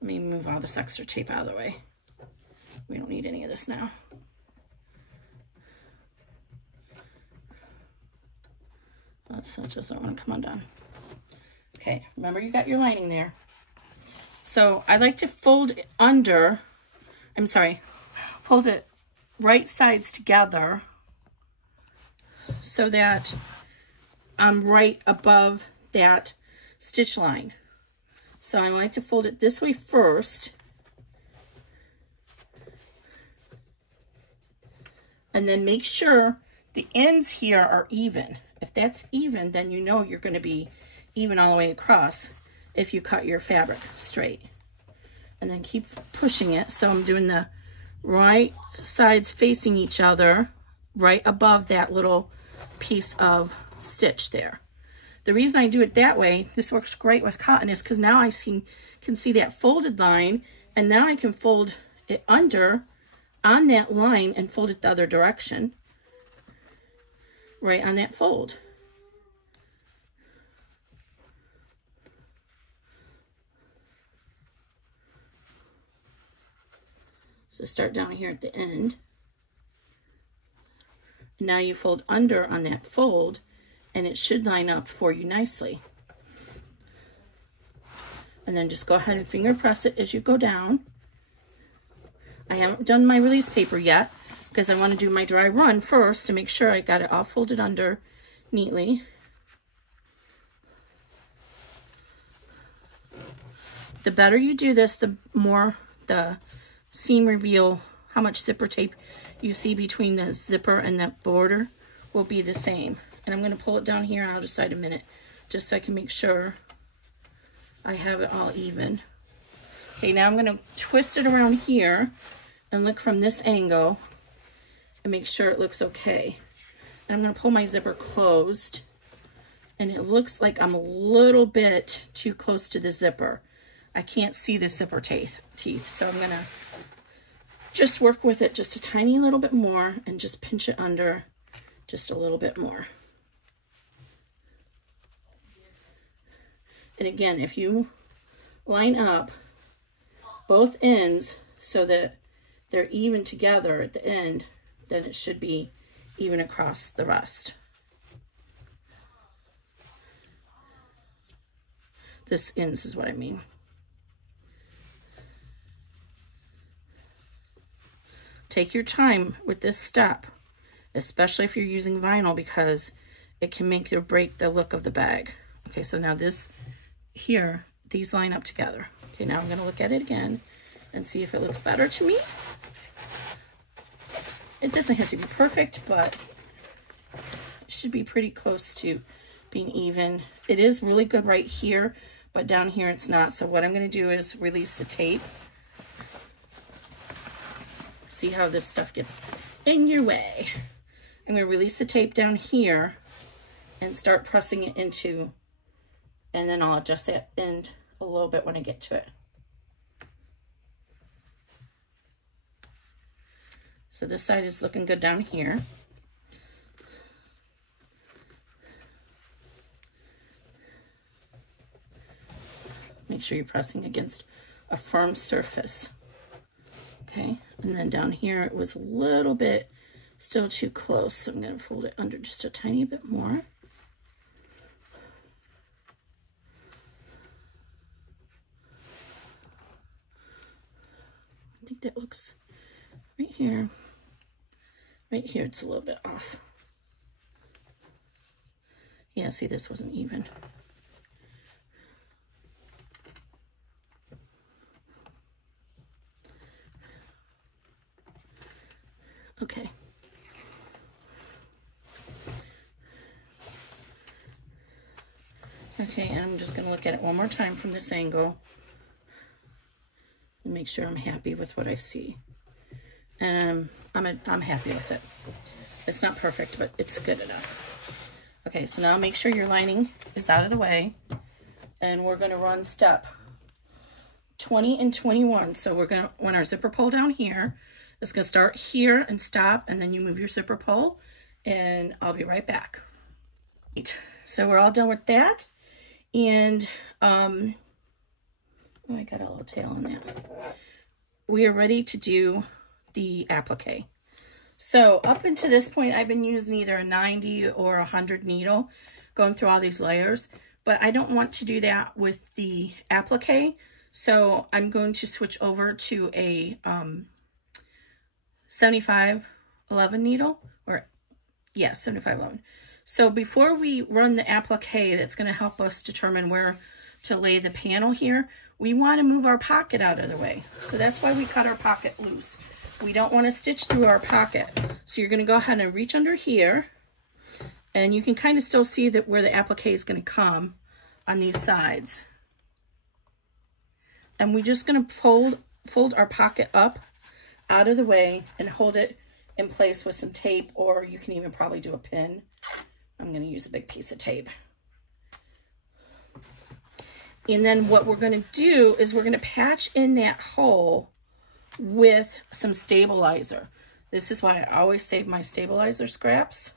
Let me move all this extra tape out of the way. We don't need any of this now. So it just don't want to come undone. Okay, remember you got your lining there. So I like to fold it under, fold it right sides together so that I'm right above that stitch line. So I like to fold it this way first. And then make sure the ends here are even. If that's even, then you know you're going to be even all the way across if you cut your fabric straight. And then keep pushing it. So I'm doing the right sides facing each other right above that little piece of stitch there. The reason I do it that way, this works great with cotton, is because now I can see that folded line, and now I can fold it under on that line and fold it the other direction, right on that fold. So start down here at the end. And now you fold under on that fold, and it should line up for you nicely. And then just go ahead and finger press it as you go down. I haven't done my release paper yet because I want to do my dry run first to make sure I got it all folded under neatly. The better you do this, the more the seam reveal, how much zipper tape you see between the zipper and that border will be the same. And I'm going to pull it down here and I'll decide a minute just so I can make sure I have it all even. Okay, now I'm going to twist it around here and look from this angle and make sure it looks okay. And I'm going to pull my zipper closed, and it looks like I'm a little bit too close to the zipper. I can't see the zipper teeth, so I'm going to just work with it just a tiny little bit more and just pinch it under just a little bit more. And again, if you line up both ends so that they're even together at the end, then it should be even across the rest. This ends is what I mean. Take your time with this step, especially if you're using vinyl, because it can make or break the look of the bag. Okay, so now this here, these line up together. Okay, now I'm going to look at it again and see if it looks better to me. It doesn't have to be perfect, but it should be pretty close to being even. It is really good right here, but down here it's not. So what I'm going to do is release the tape. See how this stuff gets in your way. I'm going to release the tape down here and start pressing it into, and then I'll adjust that end a little bit when I get to it. So this side is looking good down here. Make sure you're pressing against a firm surface. Okay, and then down here it was a little bit still too close, so I'm going to fold it under just a tiny bit more. I think that looks right here. Right here it's a little bit off. Yeah, see, this wasn't even. Okay. Okay, and I'm just going to look at it one more time from this angle and make sure I'm happy with what I see. And I'm happy with it. It's not perfect, but it's good enough. Okay, so now make sure your lining is out of the way, and we're going to run step 20 and 21. So we're going to, when our zipper pull down here, it's going to start here and stop, and then you move your zipper pull, and I'll be right back. So we're all done with that, and oh, I got a little tail on that. We are ready to do the applique. So up until this point, I've been using either a 90 or 100 needle, going through all these layers, but I don't want to do that with the applique, so I'm going to switch over to a 75 11 needle, or Yeah, 7511. So before we run the applique that's going to help us determine where to lay the panel here, we want to move our pocket out of the way. So that's why we cut our pocket loose. We don't want to stitch through our pocket. So you're going to go ahead and reach under here, and you can kind of still see that where the applique is going to come on these sides. And we're just going to fold our pocket up out of the way and hold it in place with some tape, or you can even probably do a pin. I'm going to use a big piece of tape. And then what we're going to do is we're going to patch in that hole with some stabilizer. This is why I always save my stabilizer scraps.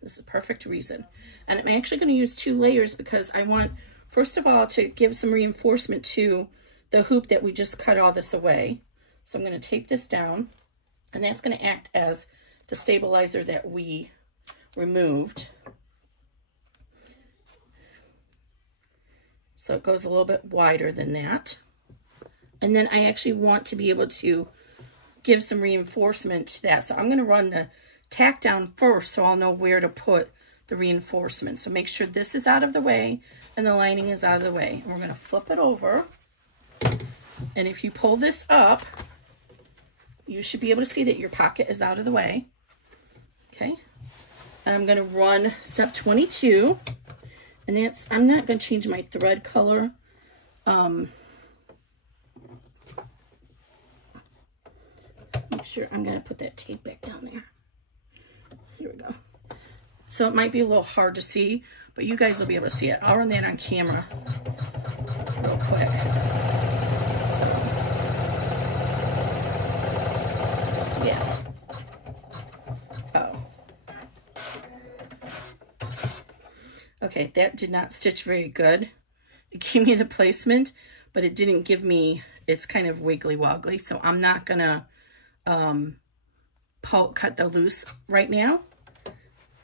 This is a perfect reason. And I'm actually going to use 2 layers because I want, first of all, to give some reinforcement to the hoop that we just cut all this away. So I'm going to tape this down, and that's going to act as the stabilizer that we removed. So it goes a little bit wider than that. And then I actually want to be able to give some reinforcement to that. So I'm going to run the tack down first so I'll know where to put the reinforcement. So make sure this is out of the way and the lining is out of the way. And we're going to flip it over. And if you pull this up, you should be able to see that your pocket is out of the way. Okay. And I'm going to run step 22. And that's, I'm not going to change my thread color. Make sure I'm going to put that tape back down there. Here we go. So it might be a little hard to see, but you guys will be able to see it. I'll run that on camera real quick. So, yeah. Oh. Okay, that did not stitch very good. It gave me the placement, but it didn't give me, it's kind of wiggly woggly, so I'm not gonna cut the loose right now.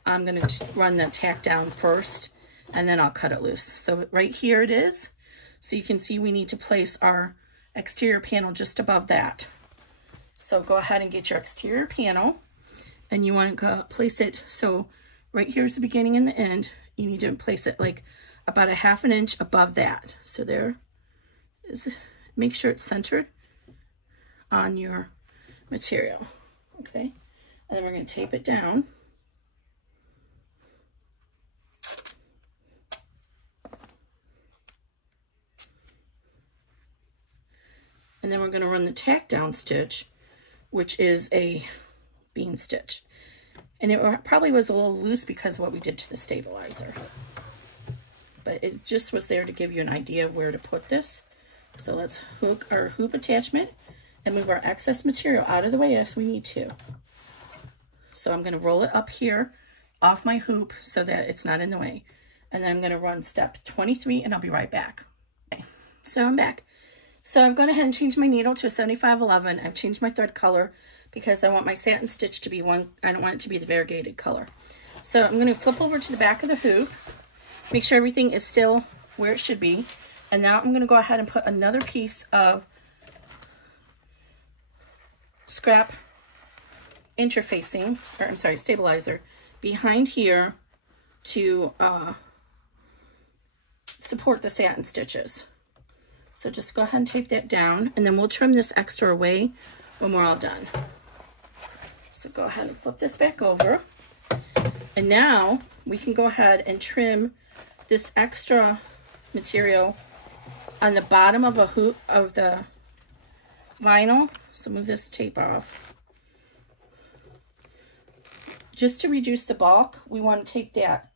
I'm gonna run the tack down first, and then I'll cut it loose. So right here it is. So you can see we need to place our exterior panel just above that. So go ahead and get your exterior panel, and you want to go place it, so right here's the beginning and the end. You need to place it like about a ½ inch above that. So there is, make sure it's centered on your material. Okay, and then we're going to tape it down. And then we're going to run the tack down stitch, which is a bean stitch. And it probably was a little loose because of what we did to the stabilizer. But it just was there to give you an idea of where to put this. So let's hook our hoop attachment and move our excess material out of the way as we need to. So I'm going to roll it up here off my hoop so that it's not in the way. And then I'm going to run step 23 and I'll be right back. Okay, so I'm back. So I've gone ahead and changed my needle to a 7511. I've changed my thread color because I want my satin stitch to be one, I don't want it to be the variegated color. So I'm going to flip over to the back of the hoop, make sure everything is still where it should be. And now I'm going to go ahead and put another piece of scrap interfacing, or I'm sorry, stabilizer, behind here to support the satin stitches. So just go ahead and tape that down, and then we'll trim this extra away when we're all done. So go ahead and flip this back over. And now we can go ahead and trim this extra material on the bottom of a hoop of the vinyl. So move this tape off. Just to reduce the bulk, we want to take that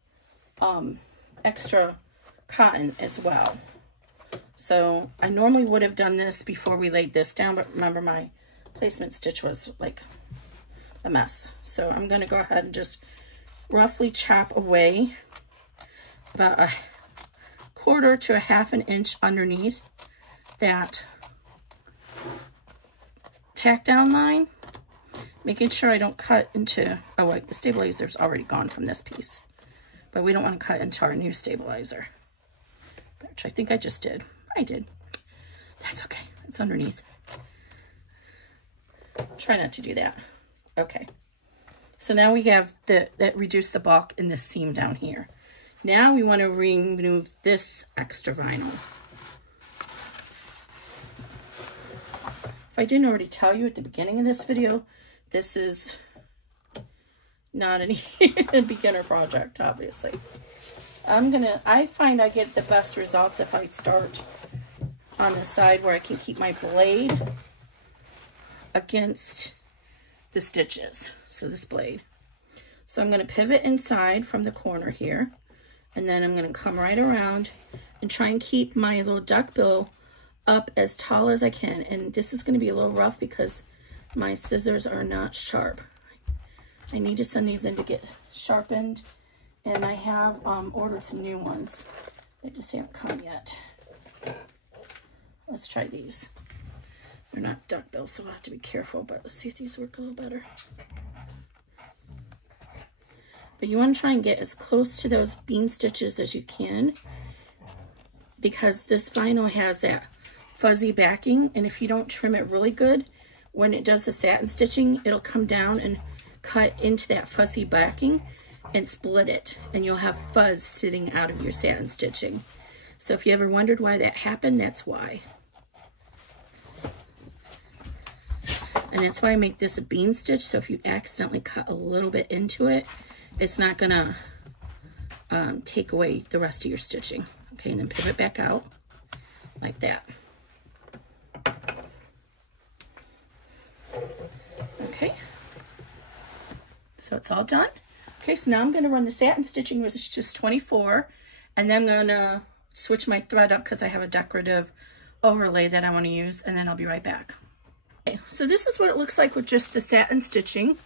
extra cotton as well. So I normally would have done this before we laid this down, but remember my placement stitch was like a mess. So I'm going to go ahead and just roughly chop away about a 1/4 to a ½ inch underneath that tack down line, making sure I don't cut into, oh wait, the stabilizer's already gone from this piece, but we don't want to cut into our new stabilizer, which I think I just did. I did. That's okay. It's underneath. Try not to do that. Okay. So now we have that reduced the bulk in this seam down here. Now we want to remove this extra vinyl. If I didn't already tell you at the beginning of this video, this is not a beginner project, obviously. I find I get the best results if I start on the side where I can keep my blade against the stitches. So this blade. So I'm going to pivot inside from the corner here, and then I'm going to come right around and try and keep my little duck bill up as tall as I can. And this is going to be a little rough because my scissors are not sharp. I need to send these in to get sharpened, and I have ordered some new ones. They just haven't come yet. Let's try these. They're not duck bills, so I'll have to be careful, but let's see if these work a little better. But you want to try and get as close to those bean stitches as you can, because this vinyl has that fuzzy backing, and if you don't trim it really good, when it does the satin stitching, it'll come down and cut into that fuzzy backing and split it, and you'll have fuzz sitting out of your satin stitching. So if you ever wondered why that happened, that's why. And that's why I make this a bean stitch, so if you accidentally cut a little bit into it, it's not gonna take away the rest of your stitching. Okay, and then pivot back out like that. Okay, so it's all done. Okay, so now I'm going to run the satin stitching, which is just 24, and then I'm going to switch my thread up because I have a decorative overlay that I want to use, and then I'll be right back. Okay, so this is what it looks like with just the satin stitching,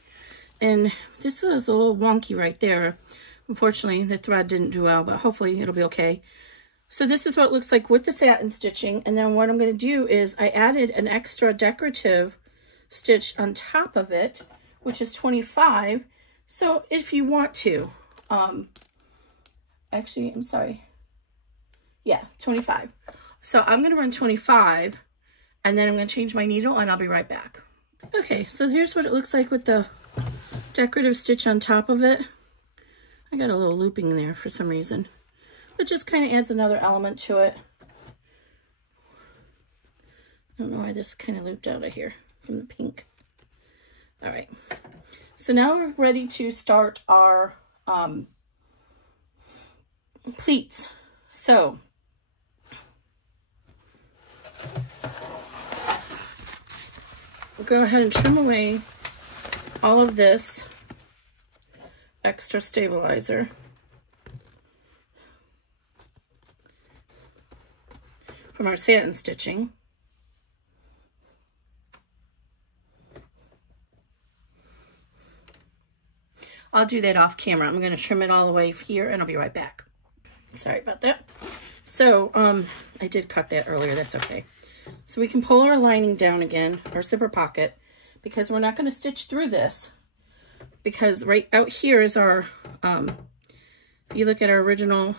and this is a little wonky right there. Unfortunately, the thread didn't do well, but hopefully it'll be okay. So this is what it looks like with the satin stitching, and then what I'm going to do is I added an extra decorative stitch on top of it, which is 25. So if you want to, actually, I'm sorry. Yeah, 25. So I'm going to run 25, and then I'm going to change my needle, and I'll be right back. Okay, so here's what it looks like with the decorative stitch on top of it. I got a little looping there for some reason. It just kind of adds another element to it. I don't know why this kind of looped out of here from the pink. All right. So now we're ready to start our pleats. So we'll go ahead and trim away all of this extra stabilizer. From our satin stitching. I'll do that off camera. I'm going to trim it all the way here, and I'll be right back. Sorry about that. So, I did cut that earlier. That's okay. So we can pull our lining down again, our zipper pocket, because we're not going to stitch through this. Because right out here is our, if you look at our original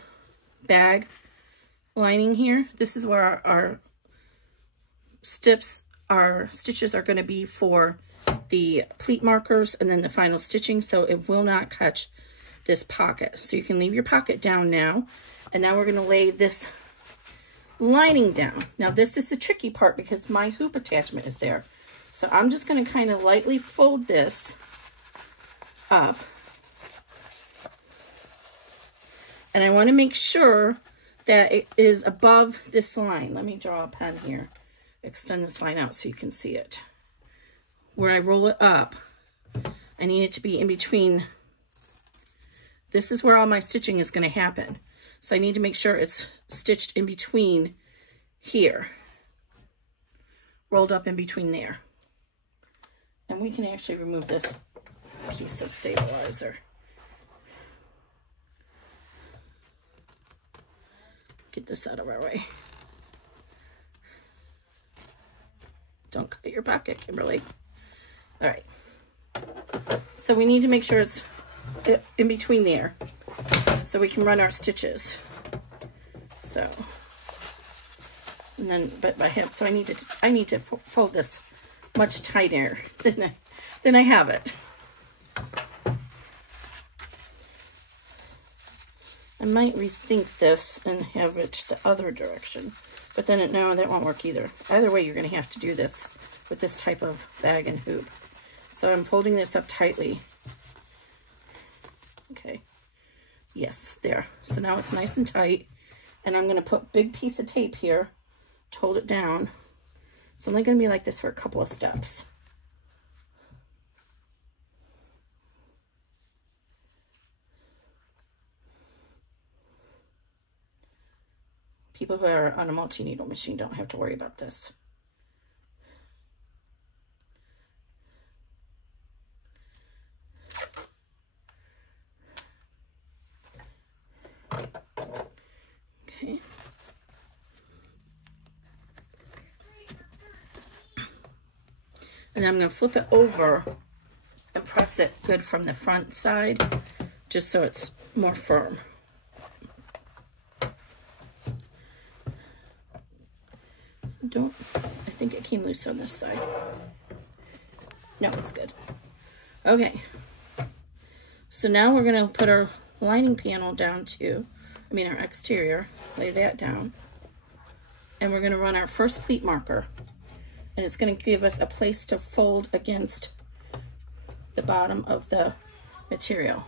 bag lining here, this is where our stitches are going to be for the pleat markers and then the final stitching, so it will not catch this pocket. So you can leave your pocket down now, and now we're going to lay this lining down. Now this is the tricky part because my hoop attachment is there. So I'm just going to kind of lightly fold this up, and I want to make sure that it is above this line. Let me draw a pen here, extend this line out so you can see it. Where I roll it up, I need it to be in between. This is where all my stitching is going to happen. So I need to make sure it's stitched in between here, rolled up in between there. And we can actually remove this piece of stabilizer. Get this out of our way. Don't cut your pocket, Kimberly. All right. So we need to make sure it's in between there so we can run our stitches. So, and then, but by hip, so I need to fold this much tighter than I have it. I might rethink this and have it the other direction, but then no, that won't work either. Either way, you're going to have to do this with this type of bag and hoop. So I'm folding this up tightly. Okay. Yes, there. So now it's nice and tight. And I'm going to put a big piece of tape here to hold it down. It's only going to be like this for a couple of steps. People who are on a multi-needle machine don't have to worry about this. Okay. And I'm going to flip it over and press it good from the front side, just so it's more firm. I think it came loose on this side. No, it's good. Okay. So now we're going to put our lining panel down too. Our exterior, lay that down. And we're going to run our first pleat marker. And it's going to give us a place to fold against the bottom of the material.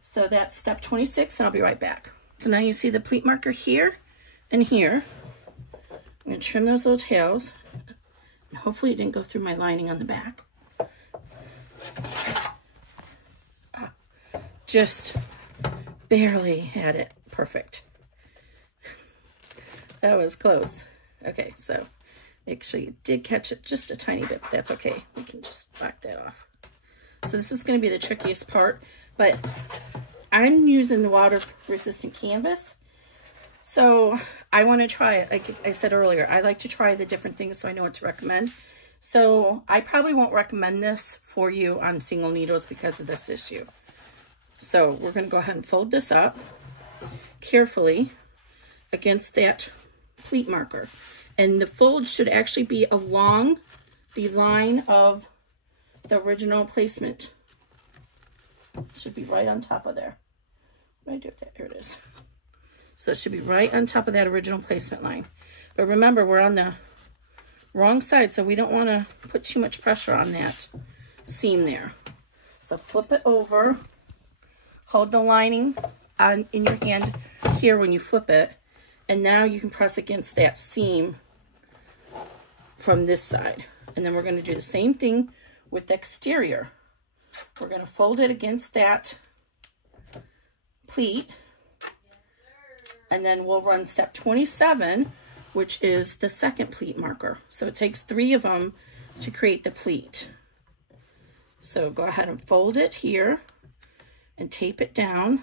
So that's step 26, and I'll be right back. So now you see the pleat marker here and here. I'm going to trim those little tails. And hopefully it didn't go through my lining on the back. Just barely had it perfect. That was close. Okay, so actually it did catch it just a tiny bit, but that's okay. We can just back that off. So this is going to be the trickiest part, but I'm using the water resistant canvas. So I want to try it. Like I said earlier, I like to try the different things so I know what to recommend. So I probably won't recommend this for you on single needles because of this issue. So we're going to go ahead and fold this up carefully against that pleat marker. And the fold should actually be along the line of the original placement. Should be right on top of there. What do I do with that? Here it is. So it should be right on top of that original placement line. But remember, we're on the wrong side, so we don't want to put too much pressure on that seam there. So flip it over. Hold the lining in your hand here when you flip it. And now you can press against that seam from this side. And then we're going to do the same thing with the exterior. We're going to fold it against that pleat. And then we'll run step 27, which is the second pleat marker. So it takes 3 of them to create the pleat. So go ahead and fold it here and tape it down.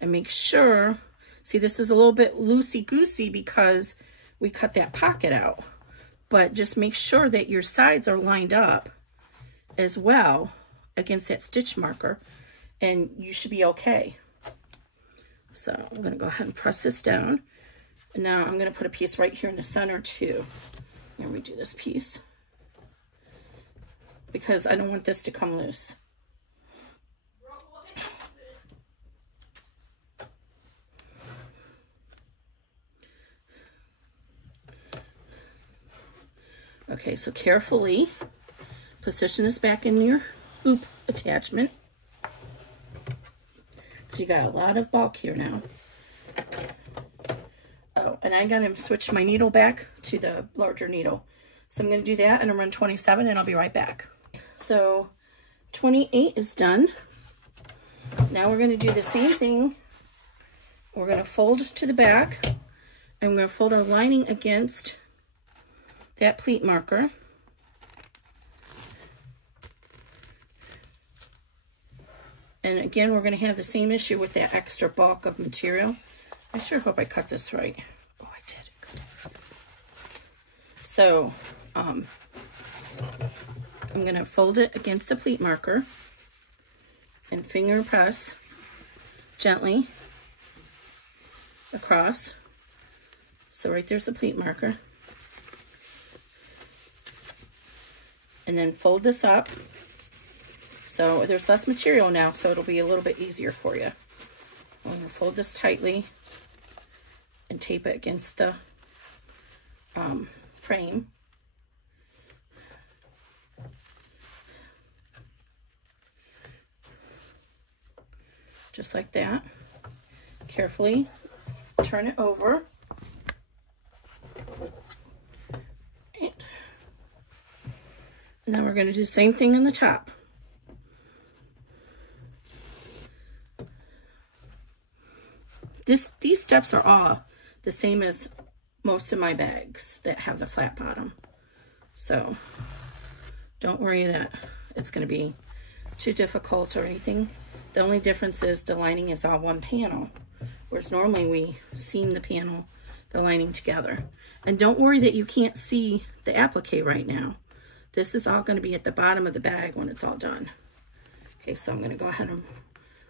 And make sure, see, this is a little bit loosey-goosey because we cut that pocket out. But just make sure that your sides are lined up as well against that stitch marker, and you should be okay. So I'm going to go ahead and press this down. And now I'm going to put a piece right here in the center too. I'm going to redo this piece because I don't want this to come loose. Okay, so carefully position this back in your hoop attachment. You got a lot of bulk here now. Oh, and I'm going to switch my needle back to the larger needle. So I'm going to do that and I'll run 27 and I'll be right back. So 28 is done. Now we're going to do the same thing. We're going to fold to the back and we're going to fold our lining against that pleat marker. And again, we're going to have the same issue with that extra bulk of material. I sure hope I cut this right. Oh, I did. Good. So, I'm going to fold it against the pleat marker and finger press gently across. So right there's the pleat marker. And then fold this up. So there's less material now, so it'll be a little bit easier for you. I'm going to fold this tightly and tape it against the frame. Just like that. Carefully turn it over. And then we're going to do the same thing on the top. These steps are all the same as most of my bags that have the flat bottom. So don't worry that it's going to be too difficult or anything. The only difference is the lining is all one panel, whereas normally we seam the lining together. And don't worry that you can't see the applique right now. This is all going to be at the bottom of the bag when it's all done. Okay, so I'm going to go ahead and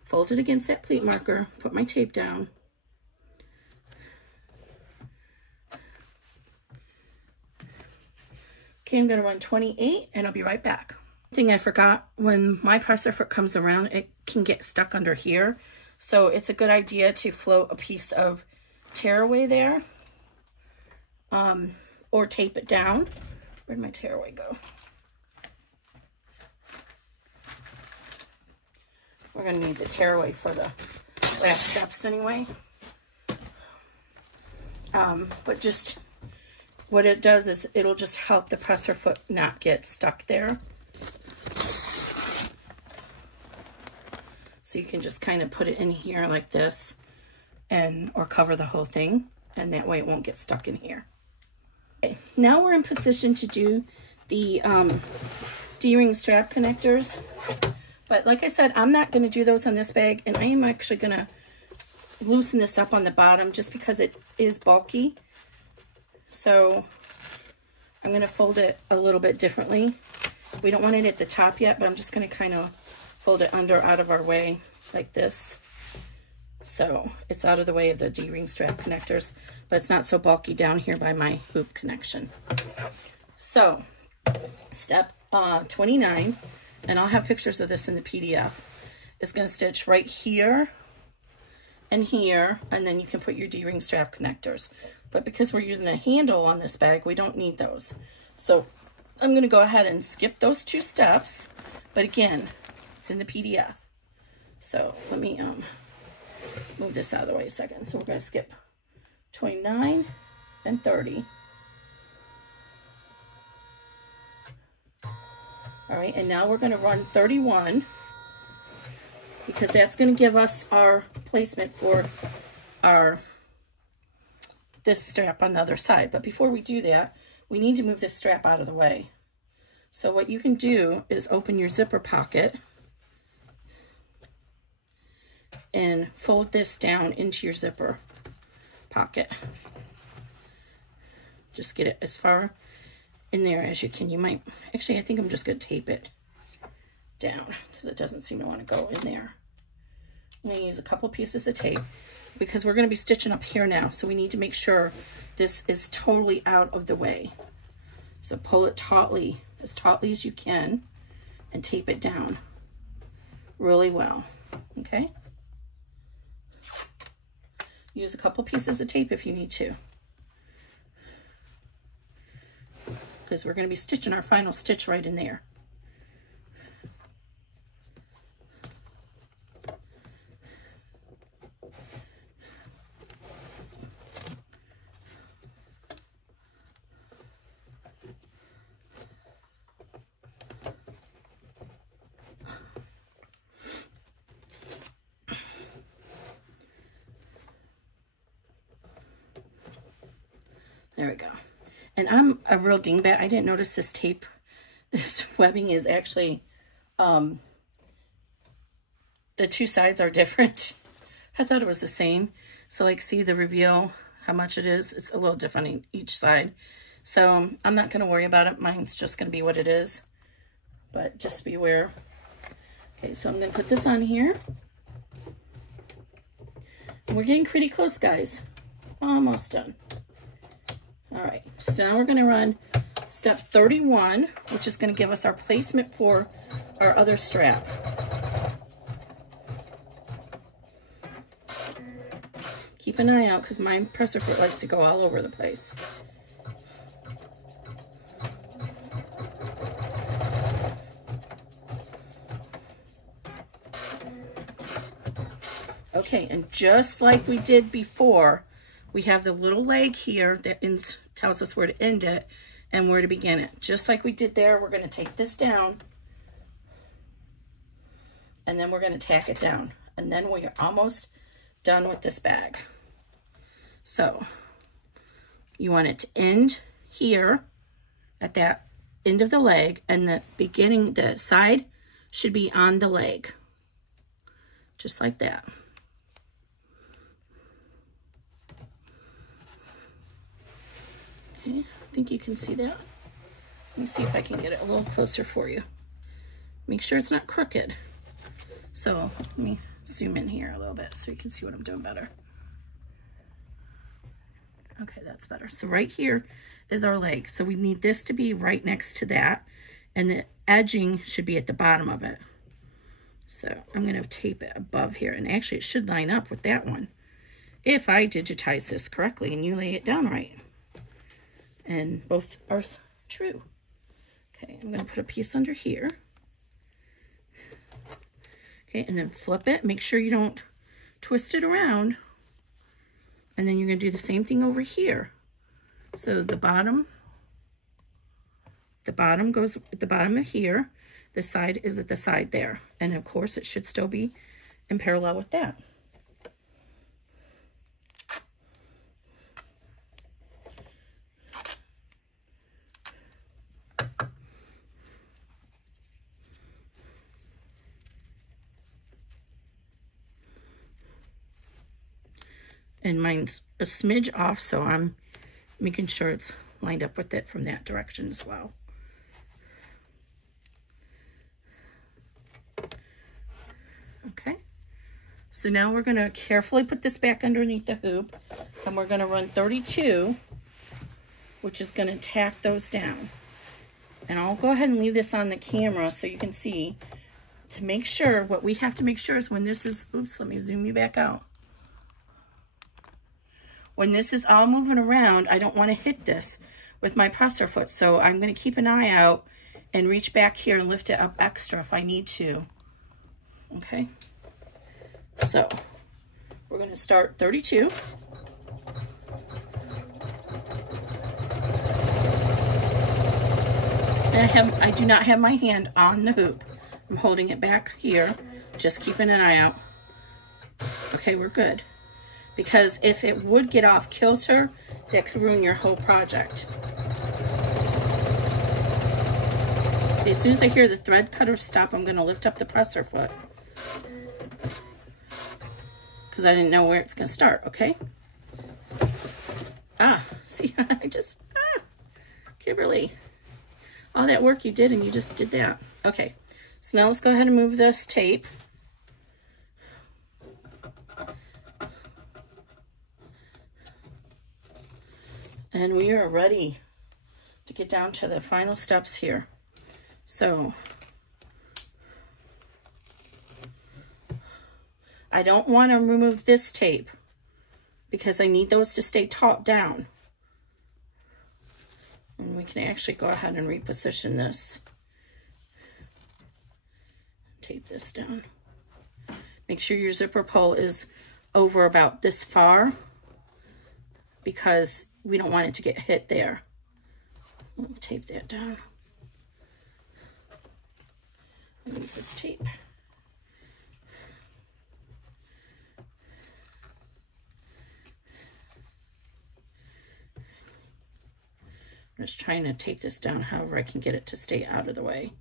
fold it against that pleat marker, put my tape down. Okay, I'm going to run 28 and I'll be right back. Thing I forgot, when my presser foot comes around, it can get stuck under here. So it's a good idea to float a piece of tearaway there, or tape it down. Where'd my tearaway go? We're gonna need the tearaway for the last steps anyway. But just what it does is it'll just help the presser foot not get stuck there. So you can just kind of put it in here like this, or cover the whole thing, and that way it won't get stuck in here. Okay, now we're in position to do the D-ring strap connectors. But like I said, I'm not going to do those on this bag, and I am actually going to loosen this up on the bottom just because it is bulky. So I'm going to fold it a little bit differently. We don't want it at the top yet, but I'm just going to kind of fold it out of our way like this. So it's out of the way of the D-ring strap connectors, but it's not so bulky down here by my hoop connection. So step 29, and I'll have pictures of this in the PDF, is going to stitch right here and here, and then you can put your D-ring strap connectors. But because we're using a handle on this bag, we don't need those. So I'm going to go ahead and skip those 2 steps, but again, it's in the PDF. So let me move this out of the way a second. So we're going to skip 29 and 30. All right, and now we're going to run 31 because that's going to give us our placement for this strap on the other side. But before we do that, we need to move this strap out of the way. So what you can do is open your zipper pocket and fold this down into your zipper pocket. Just get it as far in there as you can. You might, actually, I think I'm just going to tape it down because it doesn't seem to want to go in there. I'm going to use a couple pieces of tape because we're going to be stitching up here now, so we need to make sure this is totally out of the way. So pull it tautly, as tautly as you can, and tape it down really well, okay? Use a couple pieces of tape if you need to, because we're going to be stitching our final stitch right in there. There we go. And I'm a real dingbat. I didn't notice this tape, this webbing is actually, the 2 sides are different. I thought it was the same. So like, see the reveal, how much it is? It's a little different on each side. So I'm not going to worry about it. Mine's just going to be what it is. But just be aware. Okay, so I'm going to put this on here. We're getting pretty close, guys. Almost done. All right, so now we're going to run step 31, which is going to give us our placement for our other strap. Keep an eye out because my presser foot likes to go all over the place. Okay, and just like we did before, we have the little leg here that tells us where to end it and where to begin it. Just like we did there, we're going to take this down and then we're going to tack it down. And then we're almost done with this bag. So you want it to end here at that end of the leg, and the side should be on the leg. Just like that. Okay, I think you can see that. Let me see if I can get it a little closer for you. Make sure it's not crooked. So let me zoom in here a little bit so you can see what I'm doing better. Okay, that's better. So right here is our leg. So we need this to be right next to that, and the edging should be at the bottom of it. So I'm going to tape it above here, and actually it should line up with that one if I digitize this correctly and you lay it down right. And both are true. Okay, I'm going to put a piece under here. Okay, and then flip it. Make sure you don't twist it around. And then you're going to do the same thing over here. So the bottom goes at the bottom of here. The side is at the side there. And of course, it should still be in parallel with that. And mine's a smidge off, so I'm making sure it's lined up with it from that direction as well. Okay, so now we're going to carefully put this back underneath the hoop, and we're going to run 32, which is going to tack those down. And I'll go ahead and leave this on the camera so you can see, to make sure, what we have to make sure is when this is, oops, let me zoom you back out. When this is all moving around, I don't want to hit this with my presser foot. So I'm going to keep an eye out and reach back here and lift it up extra if I need to. Okay. So we're going to start 32. And I do not have my hand on the hoop. I'm holding it back here, just keeping an eye out. Okay, we're good. Because if it would get off kilter, that could ruin your whole project. As soon as I hear the thread cutter stop, I'm going to lift up the presser foot. Because I didn't know where it's going to start, okay? Ah, see, I just, Kimberly. All that work you did and you just did that. Okay, so now let's go ahead and move this tape. And we are ready to get down to the final steps here. So I don't want to remove this tape because I need those to stay taut down. And we can actually go ahead and reposition this. Tape this down. Make sure your zipper pull is over about this far because we don't want it to get hit there. Let me tape that down. Use this tape. I'm just trying to tape this down however I can get it to stay out of the way.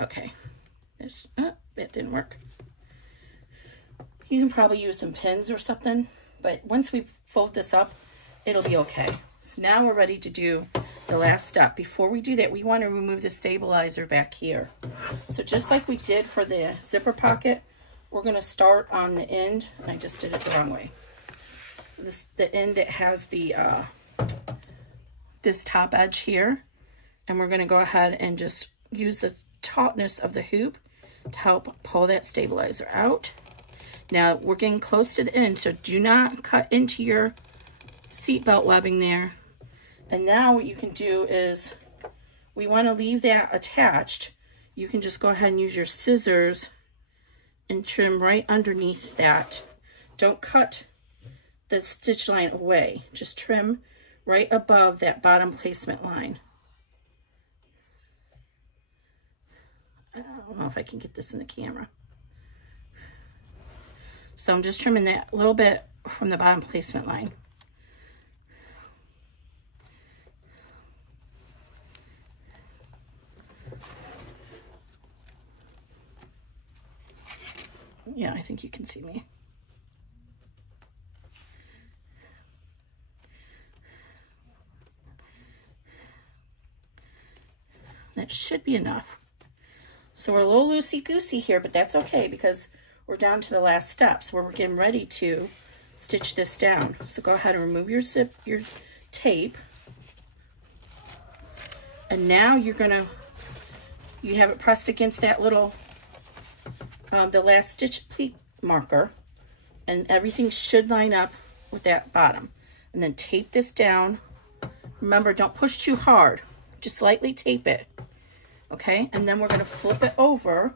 Okay. That didn't work. You can probably use some pins or something, but once we fold this up, it'll be okay. So now we're ready to do the last step. Before we do that, we want to remove the stabilizer back here. So just like we did for the zipper pocket, we're going to start on the end. I just did it the wrong way. The end that has the this top edge here, and we're going to go ahead and just use the tautness of the hoop to help pull that stabilizer out. Now we're getting close to the end, so do not cut into your seatbelt webbing there. And now what you can do is, we want to leave that attached. You can just go ahead and use your scissors and trim right underneath that. Don't cut the stitch line away. Just trim right above that bottom placement line. I don't know if I can get this in the camera. So I'm just trimming that little bit from the bottom placement line. Yeah, I think you can see me. That should be enough. So we're a little loosey-goosey here, but that's okay because we're down to the last steps where we're getting ready to stitch this down. So go ahead and remove your tape. And now you have it pressed against that little, the last stitch pleat marker, and everything should line up with that bottom. And then tape this down. Remember, don't push too hard. Just lightly tape it. Okay, and then we're going to flip it over.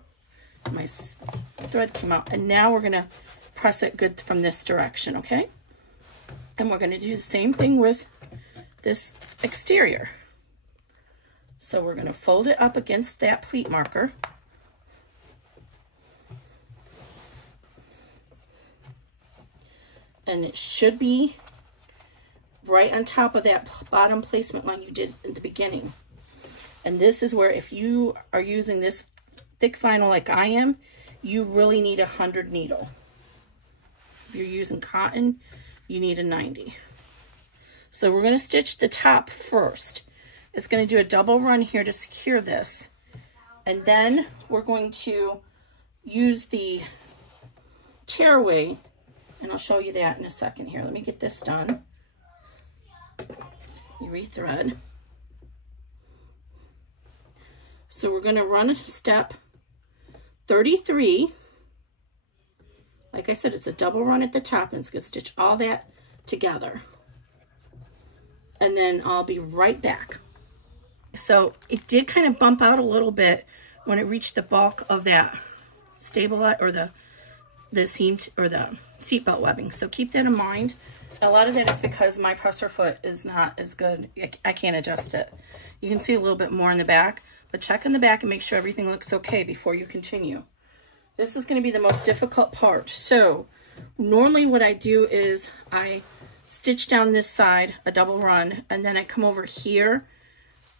My thread came out, and now we're going to press it good from this direction, okay? And we're going to do the same thing with this exterior. So we're going to fold it up against that pleat marker. And it should be right on top of that bottom placement line you did in the beginning. And this is where, if you are using this thick vinyl like I am, you really need 100 needle. If you're using cotton, you need a 90. So we're going to stitch the top first. It's going to do a double run here to secure this. And then we're going to use the tearaway, and I'll show you that in a second here. Let me get this done. You rethread. So we're going to run step 33. Like I said, it's a double run at the top, and it's going to stitch all that together. And then I'll be right back. So it did kind of bump out a little bit when it reached the bulk of that stabilize, or the seam, or the seatbelt webbing. So keep that in mind. A lot of that is because my presser foot is not as good. I can't adjust it. You can see a little bit more in the back, but check in the back and make sure everything looks okay before you continue. This is going to be the most difficult part. So normally what I do is I stitch down this side, a double run, and then I come over here.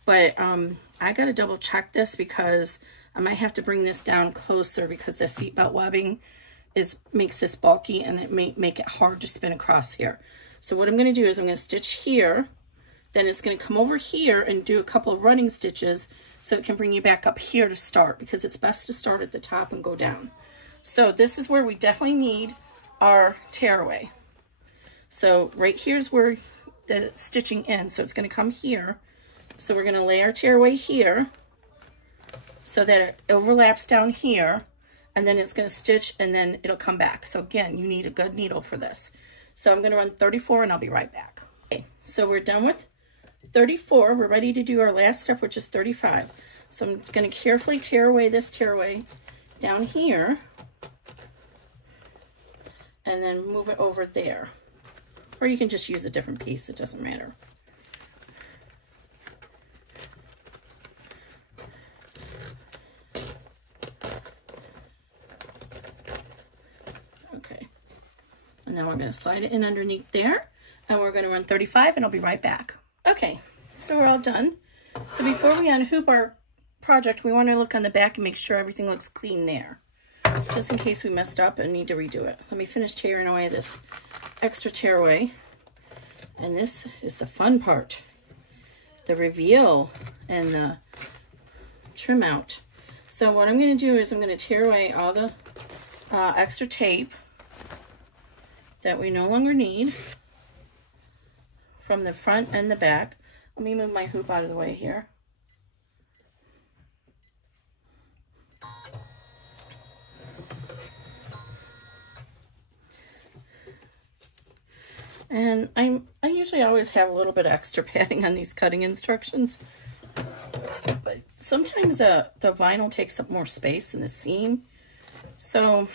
But I got to double check this because I might have to bring this down closer because the seatbelt webbing makes this bulky, and it may make it hard to spin across here. So what I'm going to do is I'm going to stitch here, then it's going to come over here and do a couple of running stitches so it can bring you back up here to start, because it's best to start at the top and go down. So this is where we definitely need our tearaway. So right here is where the stitching ends. So it's going to come here. So we're going to lay our tearaway here so that it overlaps down here, and then it's going to stitch, and then it'll come back. So again, you need a good needle for this. So I'm going to run 34, and I'll be right back. Okay, so we're done with 34. We're ready to do our last step, which is 35. So I'm going to carefully tear away this tearaway down here, and then move it over there. Or you can just use a different piece. It doesn't matter. Okay. And now we're going to slide it in underneath there, and we're going to run 35, and I'll be right back. Okay, so we're all done. So before we unhoop our project, we want to look on the back and make sure everything looks clean there, just in case we messed up and need to redo it. Let me finish tearing away this extra tearaway. And this is the fun part, the reveal and the trim out. So what I'm going to do is I'm going to tear away all the extra tape that we no longer need from the front and the back. Let me move my hoop out of the way here. And I usually always have a little bit of extra padding on these cutting instructions. But sometimes the vinyl takes up more space in the seam. So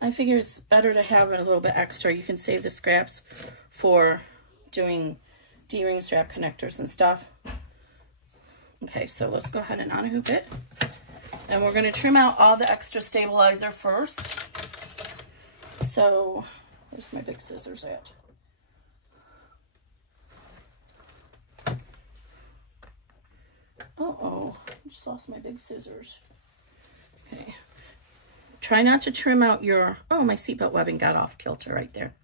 I figure it's better to have it a little bit extra. You can save the scraps for doing D-ring strap connectors and stuff. Okay, so let's go ahead and unhoop it. And we're going to trim out all the extra stabilizer first. So, where's my big scissors at? Uh-oh, I just lost my big scissors. Okay. Try not to trim out your, oh, my seatbelt webbing got off kilter right there.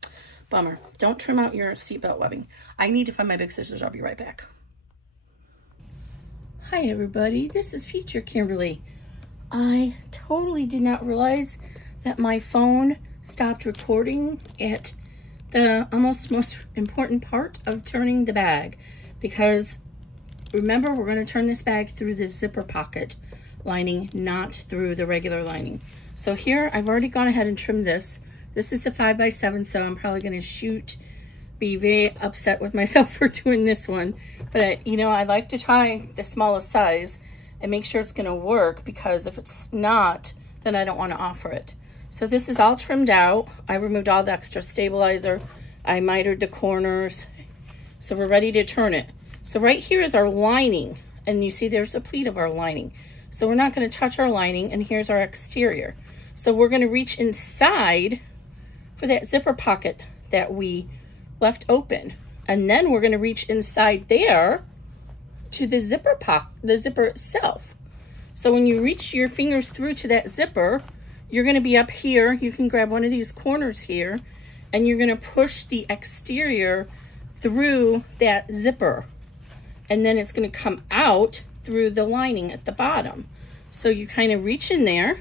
Bummer. Don't trim out your seatbelt webbing. I need to find my big scissors. I'll be right back. Hi, everybody. This is Future Kimberly. I totally did not realize that my phone stopped recording at the almost most important part of turning the bag, because remember, we're going to turn this bag through the zipper pocket lining, not through the regular lining. So here, I've already gone ahead and trimmed this. This is a 5x7, so I'm probably going to be very upset with myself for doing this one. But, you know, I like to try the smallest size and make sure it's going to work, because if it's not, then I don't want to offer it. So this is all trimmed out. I removed all the extra stabilizer. I mitered the corners. So we're ready to turn it. So right here is our lining. And you see there's a pleat of our lining. So we're not going to touch our lining. And here's our exterior. So we're going to reach inside for that zipper pocket that we left open. And then we're going to reach inside there to the zipper pocket, the zipper itself. So when you reach your fingers through to that zipper, you're going to be up here. You can grab one of these corners here, and you're going to push the exterior through that zipper. And then it's going to come out through the lining at the bottom. So you kind of reach in there,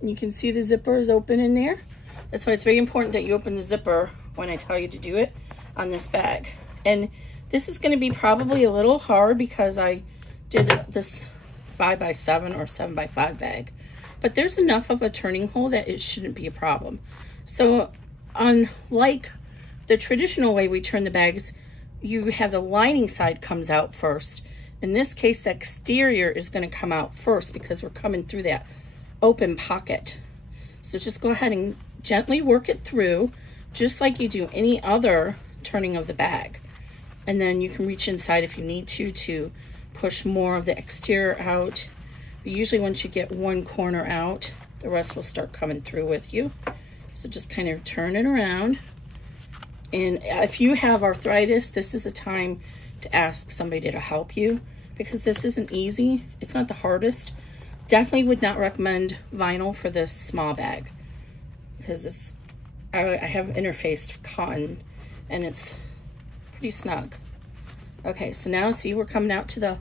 and you can see the zipper is open in there. That's why it's very important that you open the zipper when I tell you to do it on this bag. And this is going to be probably a little hard because I did this 5x7 or 7x5 bag. But there's enough of a turning hole that it shouldn't be a problem. So unlike the traditional way we turn the bags, you have the lining side comes out first. In this case, the exterior is going to come out first because we're coming through that open pocket. So just go ahead and gently work it through, just like you do any other turning of the bag. And then you can reach inside if you need to push more of the exterior out. But usually once you get one corner out, the rest will start coming through with you. So just kind of turn it around. And if you have arthritis, this is a time to ask somebody to help you, because this isn't easy. It's not the hardest. Definitely would not recommend vinyl for this small bag, because I have interfaced cotton and it's pretty snug. Okay, so now see, we're coming out to the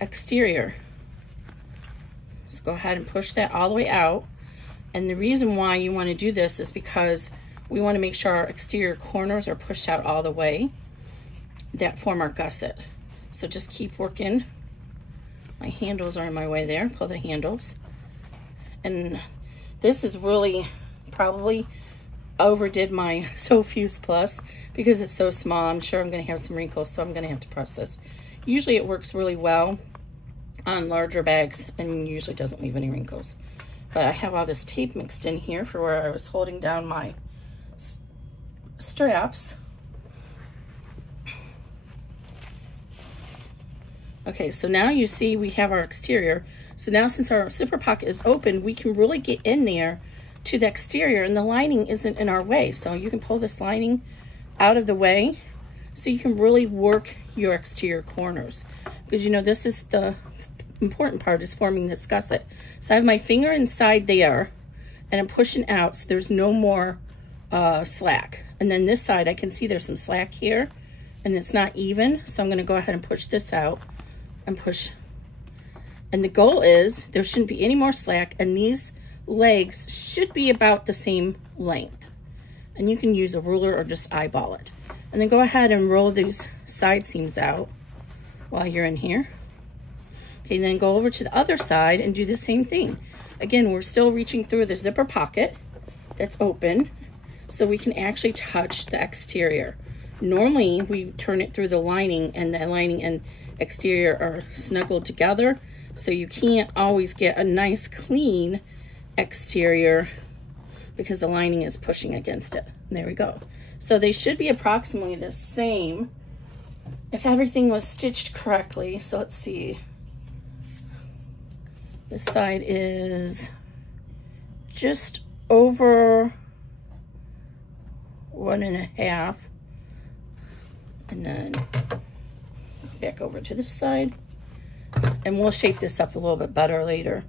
exterior. So go ahead and push that all the way out. And the reason why you want to do this is because we want to make sure our exterior corners are pushed out all the way that form our gusset. So just keep working. My handles are in my way there. Pull the handles. And this is really probably overdid my Sofuse Plus because it's so small. I'm sure I'm going to have some wrinkles, so I'm going to have to press this. Usually it works really well on larger bags and usually doesn't leave any wrinkles. But I have all this tape mixed in here for where I was holding down my straps. Okay, so now you see we have our exterior. So now since our zipper pocket is open, we can really get in there to the exterior and the lining isn't in our way. So you can pull this lining out of the way so you can really work your exterior corners. Because you know, this is the important part, is forming this gusset. So I have my finger inside there and I'm pushing out so there's no more slack. And then this side, I can see there's some slack here and it's not even. So I'm gonna go ahead and push this out and push. And the goal is there shouldn't be any more slack, and these legs should be about the same length. And you can use a ruler or just eyeball it. And then go ahead and roll these side seams out while you're in here. Okay, then go over to the other side and do the same thing. Again, we're still reaching through the zipper pocket that's open. so we can actually touch the exterior. Normally we turn it through the lining, and the lining and exterior are snuggled together, so you can't always get a nice clean exterior because the lining is pushing against it. And there we go. So they should be approximately the same if everything was stitched correctly. So let's see. This side is just over 1.5, and then back over to this side, and we'll shape this up a little bit better later.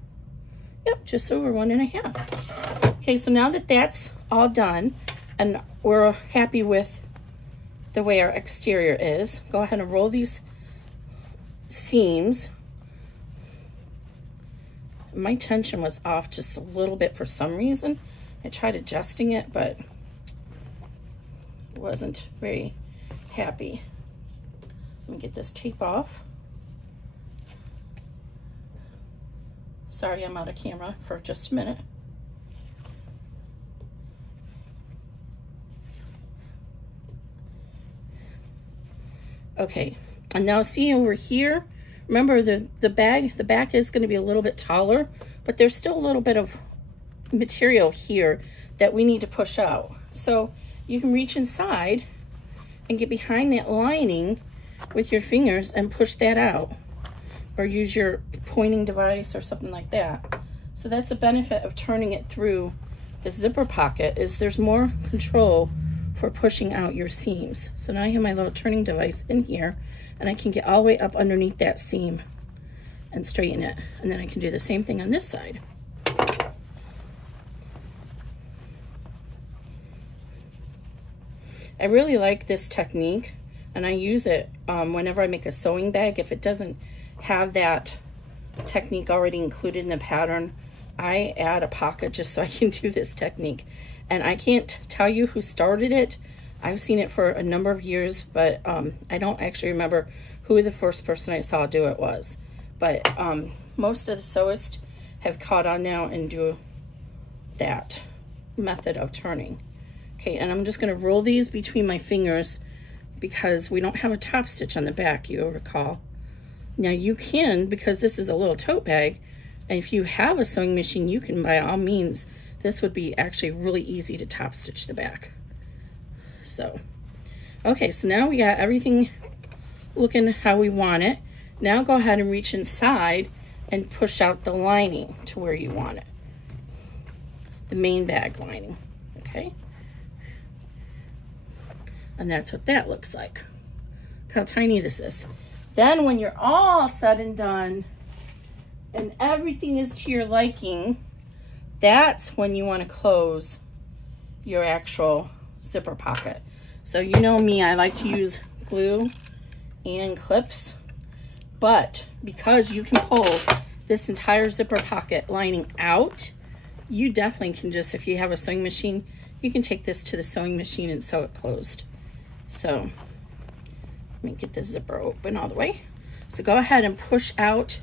Yep, just over 1.5. Okay, so now that that's all done and we're happy with the way our exterior is, go ahead and roll these seams. My tension was off just a little bit for some reason. I tried adjusting it, but wasn't very happy. Let me get this tape off. Sorry, I'm out of camera for just a minute. Okay, and now see over here, remember the back is going to be a little bit taller, but there's still a little bit of material here that we need to push out. So you can reach inside and get behind that lining with your fingers and push that out, or use your pointing device or something like that. So that's the benefit of turning it through the zipper pocket, is there's more control for pushing out your seams. So now I have my little turning device in here, and I can get all the way up underneath that seam and straighten it. And then I can do the same thing on this side. I really like this technique, and I use it whenever I make a sewing bag. If it doesn't have that technique already included in the pattern, I add a pocket just so I can do this technique. And I can't tell you who started it. I've seen it for a number of years, but I don't actually remember who the first person I saw do it was. But most of the sewists have caught on now and do that method of turning. Okay, and I'm just gonna roll these between my fingers because we don't have a top stitch on the back, you'll recall. Now you can, because this is a little tote bag, and if you have a sewing machine, you can, by all means, this would be actually really easy to top stitch the back. So, okay, so now we got everything looking how we want it. Now go ahead and reach inside and push out the lining to where you want it. The main bag lining, okay? And that's what that looks like. Look how tiny this is. Then when you're all said and done and everything is to your liking, that's when you want to close your actual zipper pocket. So you know me, I like to use glue and clips, but because you can pull this entire zipper pocket lining out, you definitely can just, if you have a sewing machine, you can take this to the sewing machine and sew it closed. So let me get the zipper open all the way. So go ahead and push out,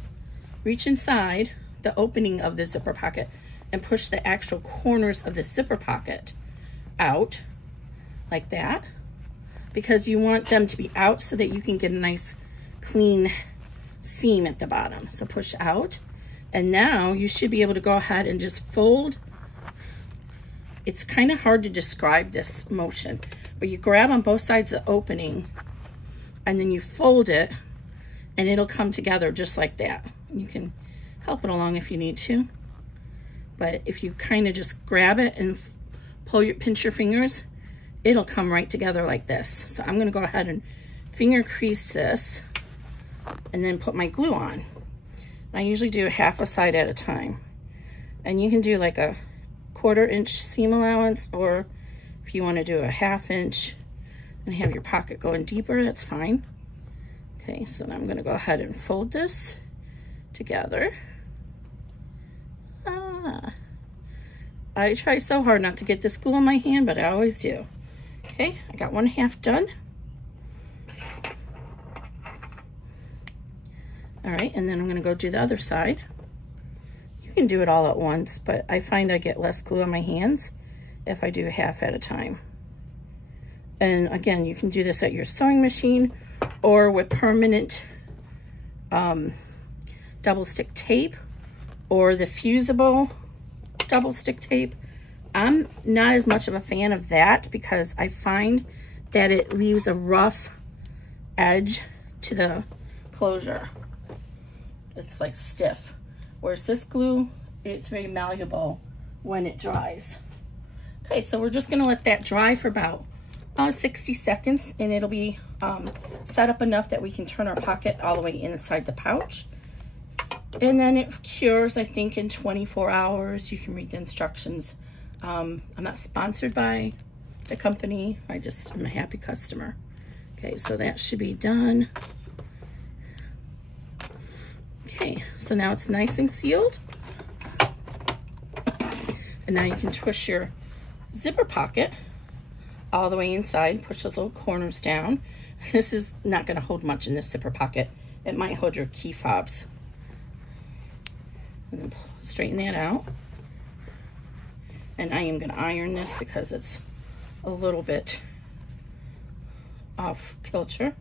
reach inside the opening of the zipper pocket and push the actual corners of the zipper pocket out like that, because you want them to be out so that you can get a nice clean seam at the bottom. So push out, and now you should be able to go ahead and just fold. It's kind of hard to describe this motion, but you grab on both sides of the opening and then you fold it and it'll come together just like that. You can help it along if you need to, but if you kind of just grab it and pinch your fingers, it'll come right together like this. So I'm gonna go ahead and finger crease this and then put my glue on. I usually do half a side at a time, and you can do like a 1/4 inch seam allowance, or if you want to do a 1/2 inch and have your pocket going deeper, that's fine. Okay, so now I'm going to go ahead and fold this together. I try so hard not to get this glue on my hand, but I always do. Okay, I got 1/2 done. All right, and then I'm going to go do the other side. You can do it all at once, but I find I get less glue on my hands if I do half at a time. And again, you can do this at your sewing machine or with permanent double stick tape or the fusible double stick tape. I'm not as much of a fan of that because I find that it leaves a rough edge to the closure. It's like stiff. Whereas this glue, it's very malleable when it dries. Okay, so we're just gonna let that dry for about 60 seconds and it'll be set up enough that we can turn our pocket all the way inside the pouch. And then it cures, I think, in 24 hours. You can read the instructions. I'm not sponsored by the company. I'm a happy customer. Okay, so that should be done. Okay, so now it's nice and sealed. And now you can twist your zipper pocket all the way inside, push those little corners down. This is not gonna hold much in this zipper pocket. It might hold your key fobs. And then straighten that out. And I am gonna iron this because it's a little bit off kilter.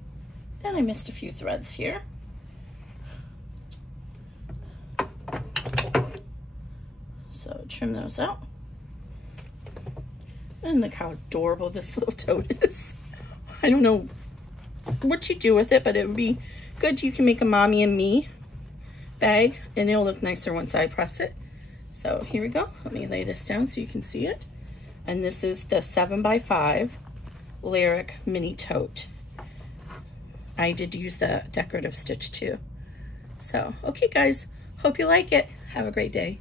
And I missed a few threads here. So trim those out. And look how adorable this little tote is. I don't know what you do with it, but it would be good. You can make a mommy and me bag and it'll look nicer once I press it. So here we go. Let me lay this down so you can see it. And this is the 7x5 Lyric Mini Tote. I did use the decorative stitch too. So, okay guys, hope you like it. Have a great day.